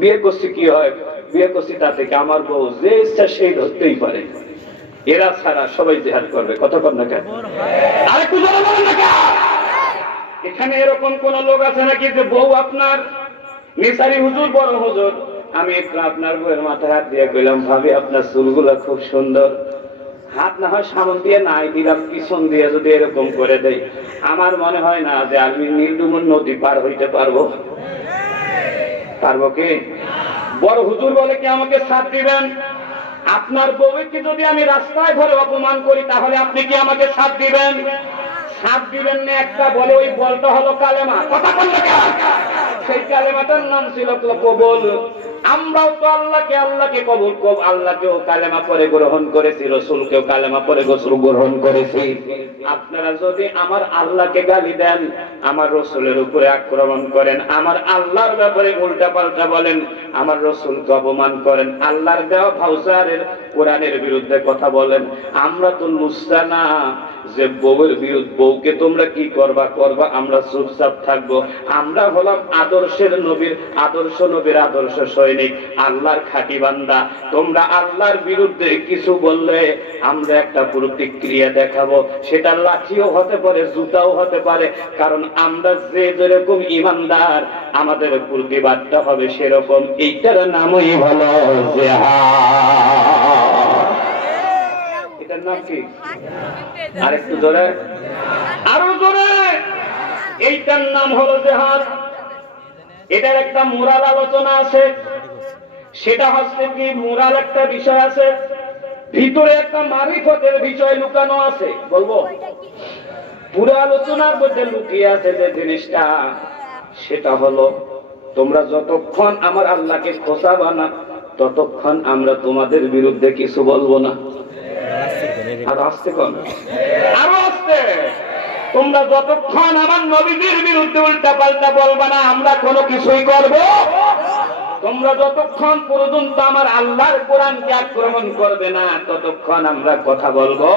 বিয়ে করছি কি হয়, বিয়ে করছি তা থেকে আমার বউ যে ইচ্ছা সেই ধরতেই পারে, এরা ছাড়া সবাই জিহাদ করবে। কথা কর না কেন? আরেকটু জোরে বলেন না কেন? এখানে এরকম কোন লোক আছে নাকি যে বউ আপনার নিসারি হুজুর, বড় হুজুর, আমি একটু আপনার বউয়ের মাথায় হাত দিয়ে গেলাম, ভাবি আপনার চুলগুলো খুব সুন্দর, হাত না হয় সামন দিয়ে নাই দিলাম, পিছন দিয়ে যদি এরকম করে দেয়, আমার মনে হয় না যে আমি নীলডুমুর নদী পার হইতে পারবো। পারবো কি? বড় হুজুর বলে কি আমাকে সাথ দিবেন? আপনার বউকে যদি আমি রাস্তায় ধরে অপমান করি তাহলে আপনি কি আমাকে সাথ দিবেন? সাথ দিবেন না। একটা বলে ওই বলটা হলো কালেমা। কথা বললে সেই কালেমাটার নাম ছিল কবুল। আমরাও তো আল্লাহকে কবুল, আল্লাহকেও কালেমা পরে গ্রহণ করেছি, রসুলকেও কালেমা পরে গোসল গ্রহণ করেছি। আপনারা যদি আমার আল্লাহকে গালি দেন, আমার রসুলের উপরে আক্রমণ করেন, আমার আল্লাহর ব্যাপারে উল্টা পাল্টা বলেন, আমার রসুলকে অপমান করেন, আল্লাহর দেওয়া ভাউচারের কোরআনের বিরুদ্ধে কথা বলেন, আমরা তো লুচ্চা না যে বউয়ের বিরুদ্ধে, বউকে তোমরা কি করবা করবা, আমরা চুপচাপ থাকবো। আমরা হলাম আদর্শের নবীর আদর্শ সৈনিক, আল্লাহর খাঁটি বান্দা। তোমরা আল্লাহর বিরুদ্ধে কিছু বললে আমরা একটা প্রতিক্রিয়া দেখাবো, সেটা লাঠিও হতে পারে, জুতাও হতে পারে, কারণ আমরা যে যেরকম ইমানদার আমাদের প্রতিবাদটা হবে সেরকম। এইটার নামই হলো জিহাদ। এটার নাম কি? আরেকটু জোরে, আরো জোরে। এইটার নাম হলো জিহাদ। এটার একটা মোরাল আলোচনা আছে, সেটা হচ্ছে কি, মোরাল একটা বিষয় আছে। ভিতরে একটা মারিফতের বিষয় লুকানো আছে। বলবো পুরো আলোচনার মধ্যে লুকিয়ে আছে যে জিনিসটা, সেটা হলো তোমরা যতক্ষণ আমার আল্লাহকে খোঁচাবা না ততক্ষণ আমরা তোমাদের বিরুদ্ধে কিছু বলবো না। আর আসতে কোন আরো আসতে, তোমরা যতক্ষণ আমার নবীদের বিরুদ্ধে উল্টা পাল্টা বলবা না আমরা কোনো কিছুই করব। তোমরা যতক্ষণ পর্যন্ত আমার আল্লাহর কোরআনকে আক্রমণ করবে না ততক্ষণ আমরা কথা বলবো।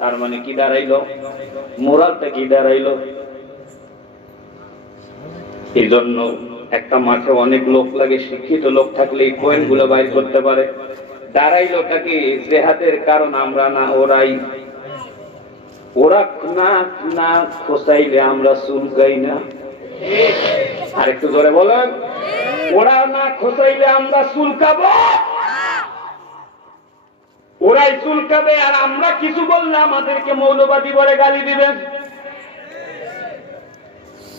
তার মানে কি দাঁড়াইলো? মোরালটা কি দাঁড়াইলো? এই জন্য একটা মাঠে অনেক লোক লাগে, শিক্ষিত লোক থাকলে এই পয়েন্ট গুলো বাইর করতে পারে। দাঁড়াইলোটা কি জেহাদের কারণ আমরা না ওরাই? ওরা না না খোঁচাইলে আমরা চুলকাই না। আরেকটু জোরে বলেন, ওরা না খোঁচাইলে আমরা চুলকাবো? ওরাই চুলকাবে আর আমরা কিছু বললে আমাদেরকে মৌলবাদী বলে গালি দিবেন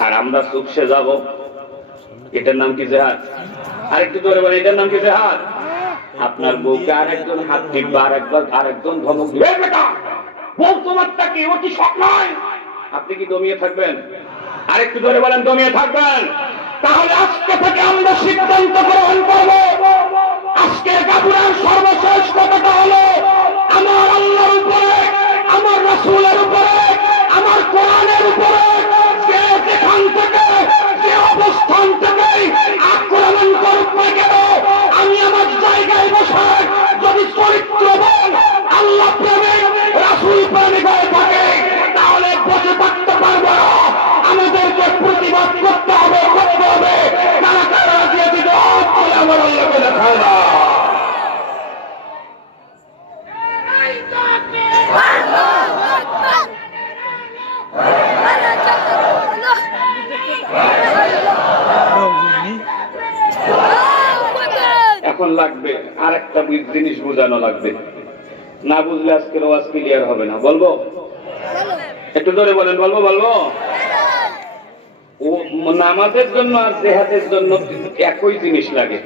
আর আমরা চুপসে যাব। এটার নাম কি জেহাদ? আরেকটু জোরে বলেন, এটার নাম কি জেহাদ? আপনার বউকে আরেকজন হাত টিপবে, আরেকজন ধমক দিবে, বউ তোমারটা কি, ও কি শখ নয়? আপনি কি দমিয়ে থাকবেন? আরেকটু ধরে বলেন, দমিয়ে থাকবেন? তাহলে আজকে থেকে আমরা সিদ্ধান্ত গ্রহণ করব, আজকের গাবুরার সর্বশেষ কথাটা হলো আমার আল্লাহর উপরে, আমার রাসূলের উপরে, আমার কোরআনের উপরে যে যেখান থেকে যে অবস্থান থেকে আক্রমণ করতে গেল আমি আমার জায়গায় বসে যদি চরিত্রবান আল্লাহ প্রেমিক রাসূল প্রেমিক হয়ে থাকে তাহলে বসে থাকতে পারবো না। আমাদেরকে প্রতিবাদ করতে হবে, করতে হবে। কারা কারা দিয়ে দিল আমার আল্লাহকে দেখায় না। এখন লাগবে আরেকটা জিনিস বোঝানো লাগবে, না বুঝলে আজকের ওয়াজ ক্লিয়ার হবে না। বলবো? একটু ধরে বলেন, বলবো? বলবো? ও নামাজের জন্য আর জেহাদের জন্য একই জিনিস লাগে।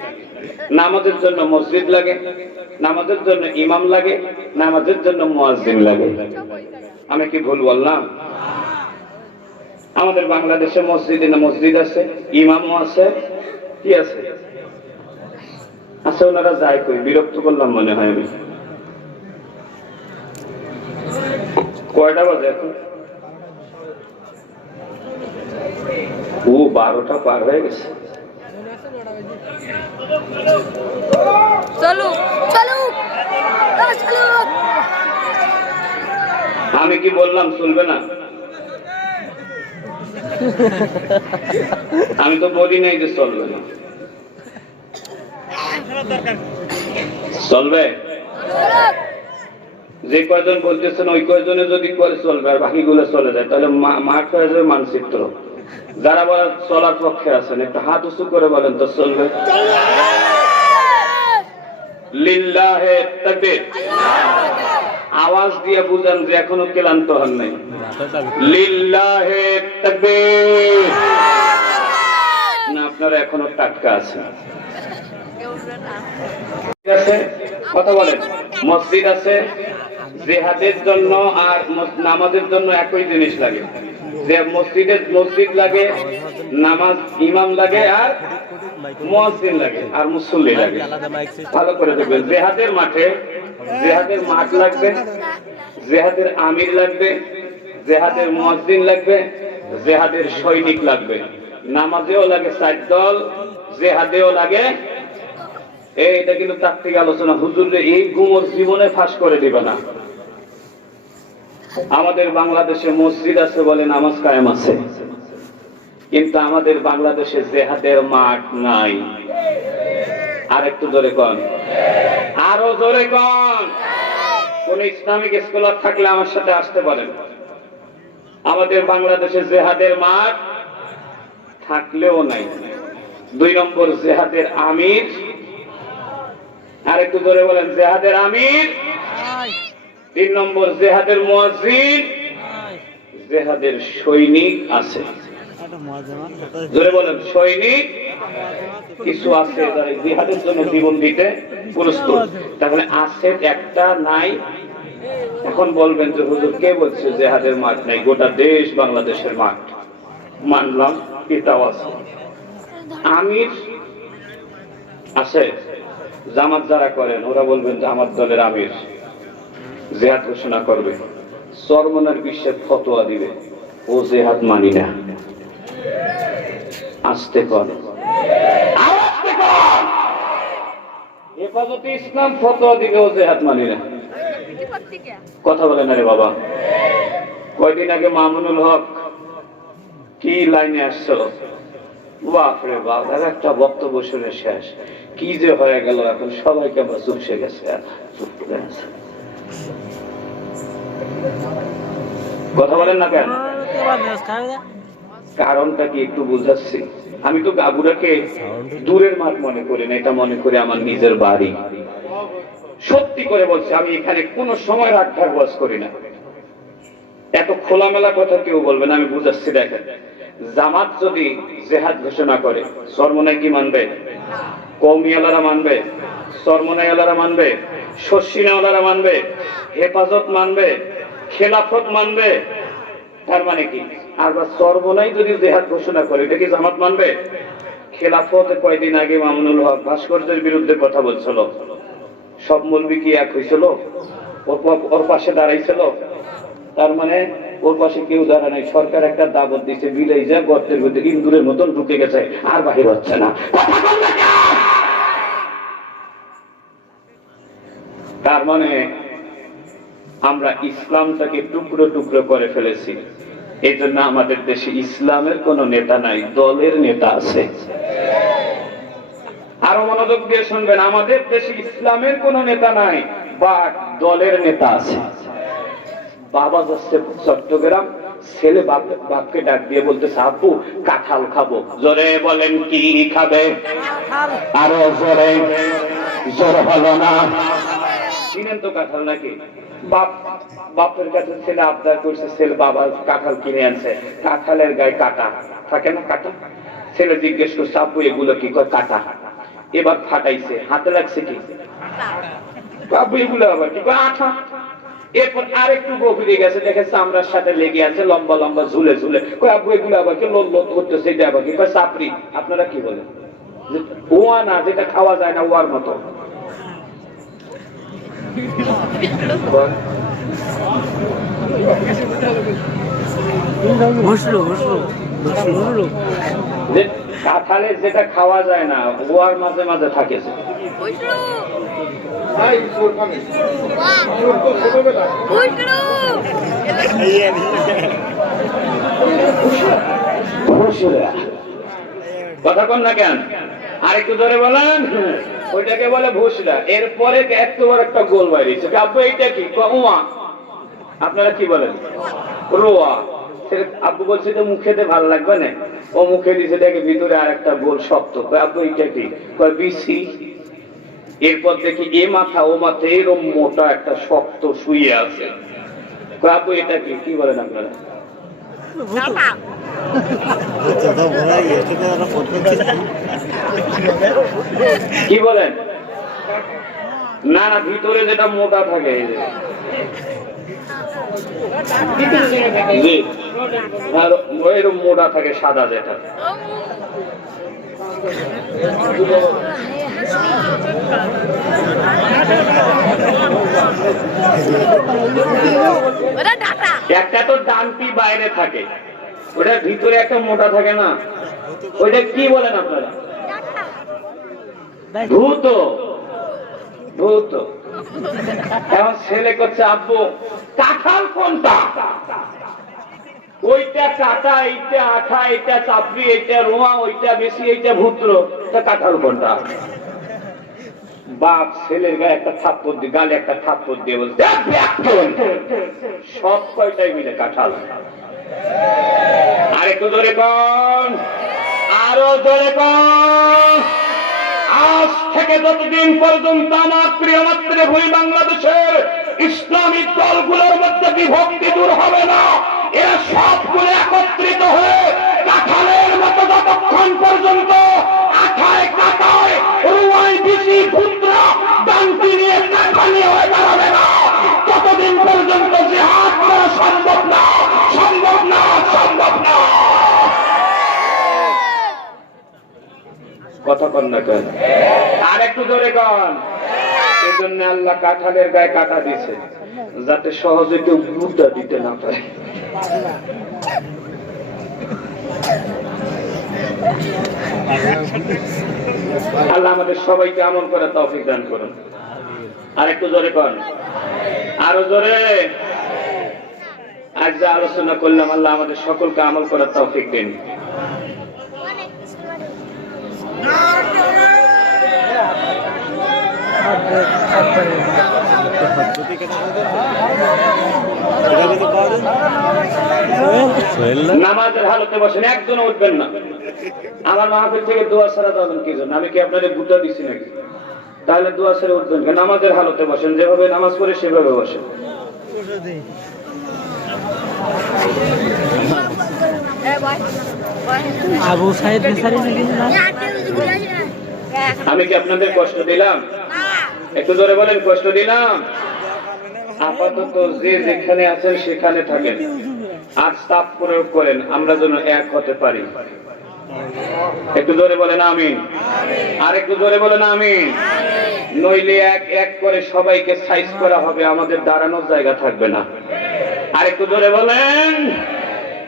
নামাজের জন্য মসজিদ লাগে, নামাজের জন্য ইমাম লাগে, নামাজের জন্য মুয়াজ্জিন লাগে। আমি কি ভুল বললাম? আমাদের বাংলাদেশে মসজিদে না মসজিদ আছে, ইমামও আছে, কি আছে? আচ্ছা, ওনারা যায় কই? বিরক্ত করলাম মনে হয় আমি। কয়টা বাজে এখন? ও 12টা পার হয়ে গেছে। আমি কি বললাম চলবে না? আমি তো বলি নাই যে চলবে না। চলবে? যে কয়জন বলতেছেন ওই কয়জনে যদি করে চলবে আর বাকিগুলো চলে যায় তাহলে মাঠ হয়ে যাবে মানচিত্র। যারা বলেন চলার পক্ষে আছেন একটা হাত উঁচু করে বলেন তো চলবে? লিল্লাহে তাকবীর। আওয়াজ দিয়ে বুঝান যে এখনো ক্লান্ত হন নাই। লিল্লাহে তাকবীর। না আপনারা এখনো টাটকা আছেন? ঠিক আছে, কথা বলেন। মসজিদ আছে, জিহাদের জন্য আর নামাজের জন্য একই জিনিস লাগে। যে মসজিদ লাগে, নামাজ ইমাম লাগে, আর মুয়াজ্জিন লাগে, আর মুসল্লি লাগে। ভালো করে দেখবেন, জিহাদের মাঠে জিহাদের মাঠ লাগবে, জিহাদের আমির লাগবে, জিহাদের মুয়াজ্জিন লাগবে, জিহাদের সৈনিক লাগবে। নামাজেও লাগে 4 দল, জিহাদেও লাগে। এইটা কিন্তু তাত্ত্বিক আলোচনা, হুজুর এই গুমর জীবনে ফাঁস করে দিবে না। আমাদের বাংলাদেশে মসজিদ আছে বলে নামাজ কায়েম আছে, কিন্তু আমাদের বাংলাদেশে জিহাদের মাঠ নাই। আর একটু জোরে কন, আরো জোরে কন। কোন ইসলামিক স্কলার থাকলে আমার সাথে আসতে পারেন। আমাদের বাংলাদেশে জিহাদের মাঠ থাকলেও নাই। 2 নম্বর জিহাদের আমির, আর একটু জোরে বলেন, জিহাদের আমির। 3 নম্বর জিহাদের মুয়াজ্জিন, জিহাদের সৈনিক আছে। জোরে বলেন, সৈনিক কিছু আছে যারা জিহাদের জন্য জীবন দিতে প্রস্তুত। তাহলে আছে একটা নাই। এখন বলবেন যে হুজুর কে বলছে জিহাদের মাঠ নাই? গোটা দেশ বাংলাদেশের মাঠ। মানলাম, এটাও আছে। আমির আছে, জামাত যারা করেন ওরা বলবেন যে আমার দলের আমির জিহাদ ঘোষণা করবে, চরমনার বিশ্বের ফতোয়া দিবে, ও জিহাদ মানি না। আসতে করে হেফাজতে ইসলাম ফতোয়া দিবে, ও জিহাদ মানি না। কথা বলে না রে বাবা। কয়দিন আগে মামুনুল হক কি লাইনে আসছো, বাপরে বাপ, একটা বক্তব্য শুনে শেষ। কি যে হয়ে গেল, এখন সবাইকে আমরা চুপসে গেছে, চুপ করে আছে। কথা বলেন না কেন? কারণটা কি একটু বুঝাচ্ছি। আমি তো গাবুরাকে দূরের মাঠ মনে করি না, এটা মনে করি আমার নিজের বাড়ি। সত্যি করে বলছি, আমি এখানে কোনো সময় রাগ ঢাকবাজ করি না। এত খোলামেলা কথা কেউ বলবে না, আমি বুঝাচ্ছি। দেখেন, জামাত যদি জিহাদ ঘোষণা করে, চরমনায় কি মানবে? কওমিয়ালারা মানবে, চরমনাইওয়ালারা মানবে, শর্ষিনাওয়ালারা মানবে, হেফাজত মানবে, খেলাফত মানবে। তার মানে কি? আর চরমনাই যদি জিহাদ ঘোষণা করে, এটা কি জামাত মানবে? খেলাফতে কয়দিন আগে মামুনুল হক ভাস্কর্যের বিরুদ্ধে কথা বলছিল, সব মৌলবি কি এক হয়েছিল? ওর পাশে দাঁড়াইছিল। তার মানে ওর পাশে কেউ দাঁড়া নাই। সরকার একটা দাবত দিচ্ছে, বিলাই যা গর্তের মধ্যে ইন্দুরের মতন ঢুকে গেছে, আর বাহির হচ্ছে না। তার মানে আমরা ইসলামটাকে টুকরো টুকরো করে ফেলেছি। এই জন্য আমাদের দেশে ইসলামের কোন নেতা নাই, দলের নেতা আছে। আরো মনোযোগ দিয়ে শুনবেন, আমাদের দেশে ইসলামের কোন নেতা নাই, বা দলের নেতা আছে। বাবা যাচ্ছে চট্টগ্রাম, ছেলে বাপকে ডাক দিয়ে বলতেছে, আব্বু কাঁঠাল খাবো। জোরে বলেন, কি খাবে? আরো জোরে, জোর হলো না। চিনেন তো কাঁঠাল নাকি? বাপের কাছে ছেলে আবদার করছে, ছেলে বাবা কাঁঠাল কিনে আনছে, কাঁঠালের গায়ে কাটা থাকে না, কাটা। ছেলে জিজ্ঞেস করছে, আব্বু এগুলো কি? কয় কাটা। এবার ফাটাইছে, হাতে লাগছে কি? আব্বু এগুলো আবার কি? কয় আঠা। এরপর আরেকটু গভীরে গেছে, দেখে চামড়ার সাথে লেগে আছে, লম্বা লম্বা ঝুলে ঝুলে। কয় আব্বু এগুলো আবার কি? লোল লোল করতেছে, এটা আবার কি? কয় চাপড়ি। আপনারা কি বলেন? ওয়া না, যেটা খাওয়া যায় না, ওয়ার মতো। কাঁঠালের যেটা খাওয়া যায় না, ওয়ার মাঝে মাঝে থাকে। কথা কন না কেন? আর একটু ধরে বলেন। ওইটাকে বলে ভুসরা। এরপরে এত বড় একটা গোল বাইরেছে, আব্বু এইটা কি? ওয়া। আপনারা কি বলেন? রোয়া। আব্বু বলছে যে মুখেতে ভালো লাগবে না, ও মুখে দিছে, দেখে ভিতরে আর একটা গোল শক্ত। আব্বু এইটা কি? কয় বিসি। এরপর দেখি এ মাথা ও মাথা এরকম মোটা একটা শক্ত শুয়ে আছে। কয় আব্বু এটা কি? কি বলেন আপনারা? কি বলেন? না না, ভিতরে যেটা মোটা থাকে, এরকম মোটা থাকে, সাদা যেটা। একটা তো ডানটি বাইরে থাকে, ওটার ভিতরে একটা মোটা থাকে না, ওইটা কি বলেন আপনারা? ভূত। ভূত। এখন ছেলে করছে, আব্বু কাঁঠাল কোনটা? ওইটা কাটা, এইটা আঠা, এইটা চাপড়ি, এইটা রোয়া, ওইটা বেশি, এইটা ভূত্র। কাঁঠাল কোনটা? বাপ ছেলের গায়ে একটা থাপ্পড় দিয়ে, গালে একটা থাপ্পড় দিয়ে বলছে, সব কয়টাই মিলে কাঁঠাল। আরেকটু ধরে কন, আরো ধরে কন। আজ থেকে যতদিন পর্যন্ত আমার প্রিয় মাতৃভূমি বাংলাদেশের ইসলামিক দলগুলোর মধ্যে বিভক্তি দূর হবে না, এরা সবগুলো একত্রিত হয়ে কাঁঠাল যতক্ষণ পর্যন্ত আঠায় কাটায় রুয়ায় বিশি পুত্রা ডান্তি নিয়ে কাঠানি হয়ে দাঁড়াবে না, ততদিন পর্যন্ত জিহাদ করা সম্ভব না, সম্ভব না, সম্ভব না। কথা কন না কেন? আর একটু জোরে কন। এই জন্য আল্লাহ কাঁঠালের গায়ে কাটা দিয়েছে, যাতে সহজে কেউ গুঁতা দিতে না পারে। আল্লাহ আমাদের সবাইকে আমল করার তৌফিক দান করুন। আর একটু জোরে কন, আরো জোরে। আজ যা আলোচনা করলাম, আল্লাহ আমাদের সকলকে আমল করার তৌফিক দিন। নামাজের হালতে বসেন, একজনও উঠবেন না। আমার মাহফিল থেকে দোয়া ছাড়া যাবেন কি জন্য? আমি কি আপনাদের বুটা দিছি নাকি? তাহলে দোয়া ছেড়ে উঠবেন কেন? নামাজের হালতে বসেন, যেভাবে নামাজ পড়ে সেভাবে বসেন। আমি কি আপনাদের কষ্ট দিলাম? একটু জোরে বলেন, কষ্ট দিলাম? আপাতত যে যেখানে আছেন সেখানে থাকেন, আর চাপ প্রয়োগ করেন, আমরা যেন এক হতে পারি। একটু জোরে বলেন আমিন। আর একটু জোরে বলেন আমিন। নইলে এক এক করে সবাইকে সাইজ করা হবে, আমাদের দাঁড়ানোর জায়গা থাকবে না। আর একটু জোরে বলেন।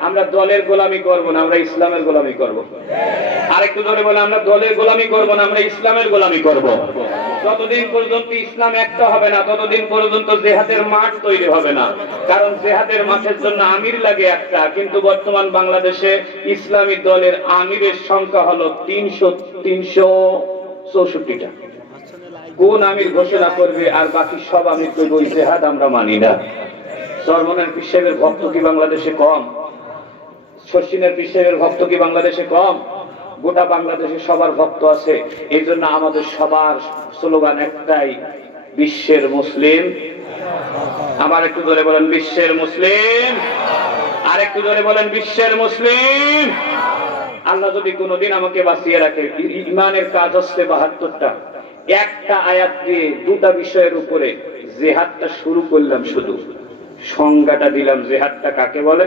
আমরা দলের গোলামি করব না, আমরা ইসলামের গোলামি করব। আর একটু জোরে বলে, আমরা দলের গোলামি করব না, আমরা ইসলামের গোলামি করব। যতদিন পর্যন্ত ইসলাম একটা হবে না, ততদিন পর্যন্ত জিহাদের মাঠ তৈরি হবে না। কারণ জিহাদের মাঠের জন্য আমির লাগে একটা, কিন্তু বর্তমান বাংলাদেশে ইসলামী দলের আমিরের সংখ্যা হলো 364টা। কোন আমির ঘোষণা করবে আর বাকি সব আমির করবে, ওই জিহাদ আমরা মানি না। চরমনের পীর সাহেবের ভক্ত কি বাংলাদেশে কম? শশিনের পীর সাহেবের ভক্ত কি বাংলাদেশে কম? গোটা বাংলাদেশে সবার ভক্ত আছে। এই জন্য আমাদের সবার স্লোগান একটাই, বিশ্বের মুসলিম। আমার একটু জোরে বলেন, বিশ্বের মুসলিম। আর একটু জোরে বলেন, বিশ্বের মুসলিম। আল্লাহ যদি কোনোদিন আমাকে বাঁচিয়ে রাখে, ইমানের কাজ হচ্ছে 72টা। একটা আয়াত দিয়ে দুটা বিষয়ের উপরে জিহাদটা শুরু করলাম, শুধু সংজ্ঞাটা দিলাম। জিহাদটা কাকে বলে?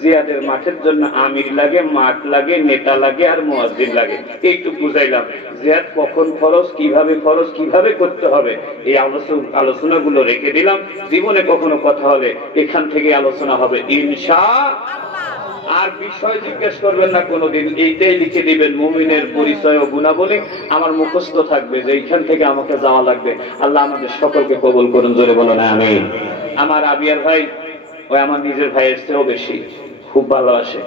জিহাদের মাঠের জন্য আমির লাগে, মাঠ লাগে, নেতা লাগে, আর মুয়াজ্জিন লাগে। এইটুকু বুঝাইলাম। জিহাদ কখন ফরজ, কিভাবে করতে হবে, এই আলোচনাগুলো রেখে দিলাম। জীবনে কখনো কথা হলে এখান থেকে আলোচনা হবে ইনশাআল্লাহ। আর বিষয় জিজ্ঞেস করবেন না কোনোদিন, এইটাই লিখে দিবেন, মুমিনের পরিচয় ও গুণাবলী আমার মুখস্থ থাকবে, যে এইখান থেকে আমাকে যাওয়া লাগবে। আল্লাহ আমাদের সকলকে কবুল করুন, জোরে বলো না আমিন। আমার আবিয়ার ভাই ওই আমার নিজের ভাইয়ের চেয়েও বেশি খুব ভালোবাসে।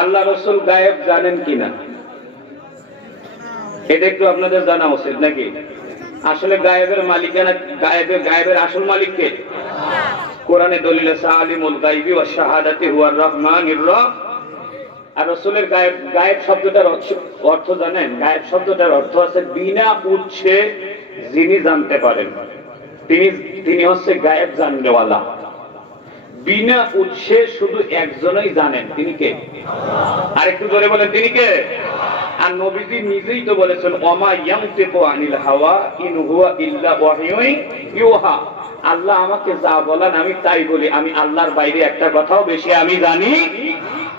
আল্লাহ রসুল গায়েব জানেন কিনা এটা একটু আপনাদের জানা উচিত নাকি? আসলে গায়েবের মালিকানা, গায়েবের আসল মালিক কে? কোরআনে দলিল আছে, আলিমুল গায়বি ওয়াশ শাহাদাতি হুয়ার রহমানির রহিম। আর রাসূলের গায়েব শব্দটার অর্থ জানেন? গায়েব শব্দটার অর্থ আছে বিনা উৎসে যিনি জানতে পারেন, তিনি হচ্ছে গায়েব জাননেওয়ালা। বিনা উৎসে শুধু একজনই জানেন, তিনি কে? আর একটু জোরে বলেন, তিনি কে? আর নবীজি নিজেই তো বলেছেন, ওমা ইয়ানতিকু আনিল হাওয়া ইন হুয়া ইল্লা ওয়াহয়ুন ইউহা। আল্লাহ আমাকে যা বলেন আমি তাই বলি, আমি আল্লাহর বাইরে একটা কথাও বেশি আমি জানি।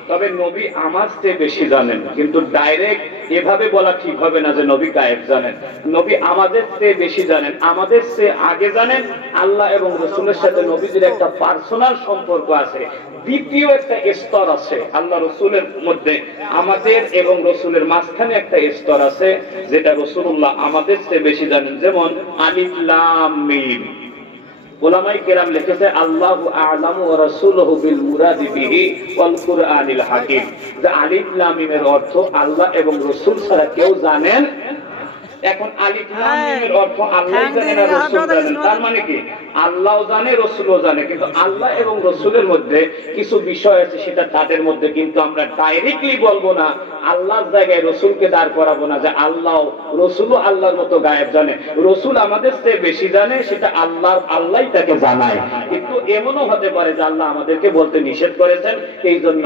তবে নবী আমার চেয়ে বেশি জানেন, কিন্তু ডাইরেক্ট এভাবে বলা ঠিক হবে না যে নবী গায়েব জানেন। নবী আমাদের চেয়ে বেশি জানেন, আমাদের চেয়ে আগে জানেন। আল্লাহ এবং রাসূলের সাথে নবীজির একটা পার্সোনাল সম্পর্ক আছে। দ্বিতীয় একটা স্তর আছে আল্লাহ রাসূলের মধ্যে, আমাদের এবং রাসূলের মাঝখানে একটা স্তর আছে, যেটা রাসূলুল্লাহ আমাদের চেয়ে বেশি জানেন। যেমন আলিফ লাম মিম, উলামায়ে কেরাম লিখেছে আল্লাহু আ'লামু ওয়া রাসূলুহু বিল মুরাদি বিহি ওয়াল কুরআনিল হাকিম। যে আলিফ লাম মিমের অর্থ আল্লাহ এবং রাসূল ছাড়া কেউ জানেন এখন আলিফ লাম মিমের অর্থ আল্লাহ জানেন আর রাসূল জানেন। তার মানে কি আল্লাহও জানে রাসূলও জানে, কিন্তু আল্লাহ এবং রাসূলের মধ্যে কিছু বিষয় আছে সেটা তাদের মধ্যে, কিন্তু আমরা ডাইরেক্টলি বলবো না, আল্লাহর জায়গায় রাসূলকে দাঁড় করাবো না যে আল্লাহ রাসূলও আল্লাহর মতো গায়েব জানে। রাসূল আমাদের চেয়ে বেশি জানে, সেটা আল্লাহই তাকে জানায়। কিন্তু এমনও হতে পারে যে আল্লাহ আমাদেরকে বলতে নিষেধ করেছেন, এই জন্য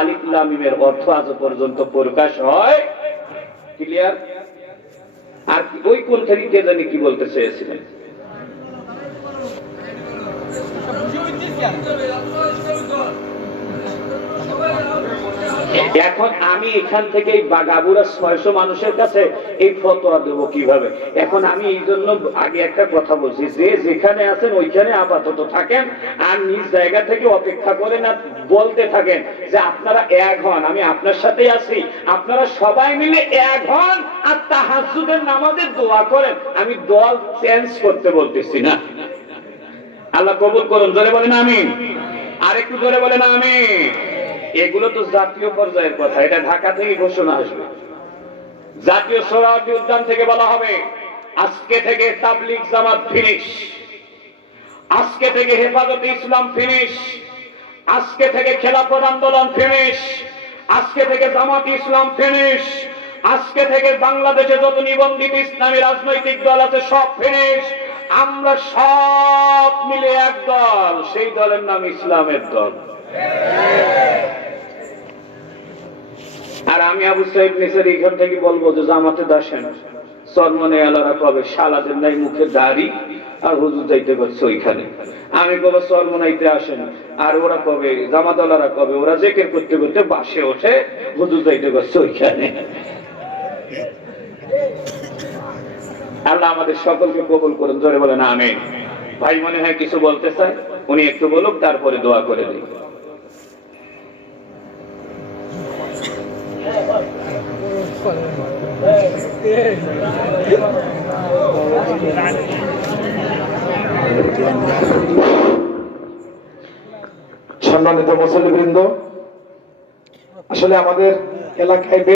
আলিফ লাম মিমের অর্থ আজ পর্যন্ত প্রকাশ হয়। ক্লিয়ার? আর ওই কোন থেকে কে জানি কি বলতে চেয়েছিলেন? এখন আমি এখান থেকে বাগাবুড়া 600 মানুষের কাছে এই ফতোয়া দেব কিভাবে? এখন আমি এই জন্য আগে একটা কথা বলছি, যে যেখানে আছেন ওইখানে আপাতত থাকেন, আর নিজ জায়গা থেকে অপেক্ষা করে না বলতে থাকেন যে আপনারা এক হন, আমি আপনার সাথেই আছি, আপনারা সবাই মিলে এক হন আর তাহাজ্জুদের নামাজে দোয়া করেন। আমি দল চেঞ্জ করতে বলতেছি না। আল্লাহ কবুল করুন, জোরে বলেন আমিন। আর একটু জোরে বলেন আমিন। এগুলো তো জাতীয় পর্যায়ের কথা, এটা ঢাকা থেকে ঘোষণা আসবে। জাতীয় সোহরাওয়ার্দী উদ্যান থেকে বলা হবে আজকে থেকে তাবলীগ জামাত ফিনিশ, আজকে থেকে হেফাজতে ইসলাম ফিনিশ, আজকে থেকে খেলাফত আন্দোলন ফিনিশ, আজকে থেকে জামাত ইসলাম ফিনিশ, আজকে থেকে বাংলাদেশে যত নিবন্ধিত ইসলামী রাজনৈতিক দল আছে সব ফিনিশ। আমরা সব মিলে এক দল, সেই দলের নাম ইসলামের দল। আর আমি আবু সাইদ নিসারী এখান থেকে বলবো যে জামাতে দাসেন চরমনে আলারা কবে শালাদের নাই মুখে দাড়ি আর হুজুর যাইতে করছে ওইখানে। আমি কবে চরমনাইতে আসেন, আর ওরা কবে জামাতওয়ালারা কবে ওরা জেকের করতে করতে বাসে ওঠে হুজুর যাইতে করছে ওইখানে। আল্লাহ আমাদের সকলকে কবুল করুন, জোরে বলেন আমিন। ভাই মনে হয় কিছু বলতে চায়, উনি একটু বলুক, তারপরে দোয়া করে দিই। সম্মানিত মুসল্লিবৃন্দ, আসলে আমাদের এলাকায়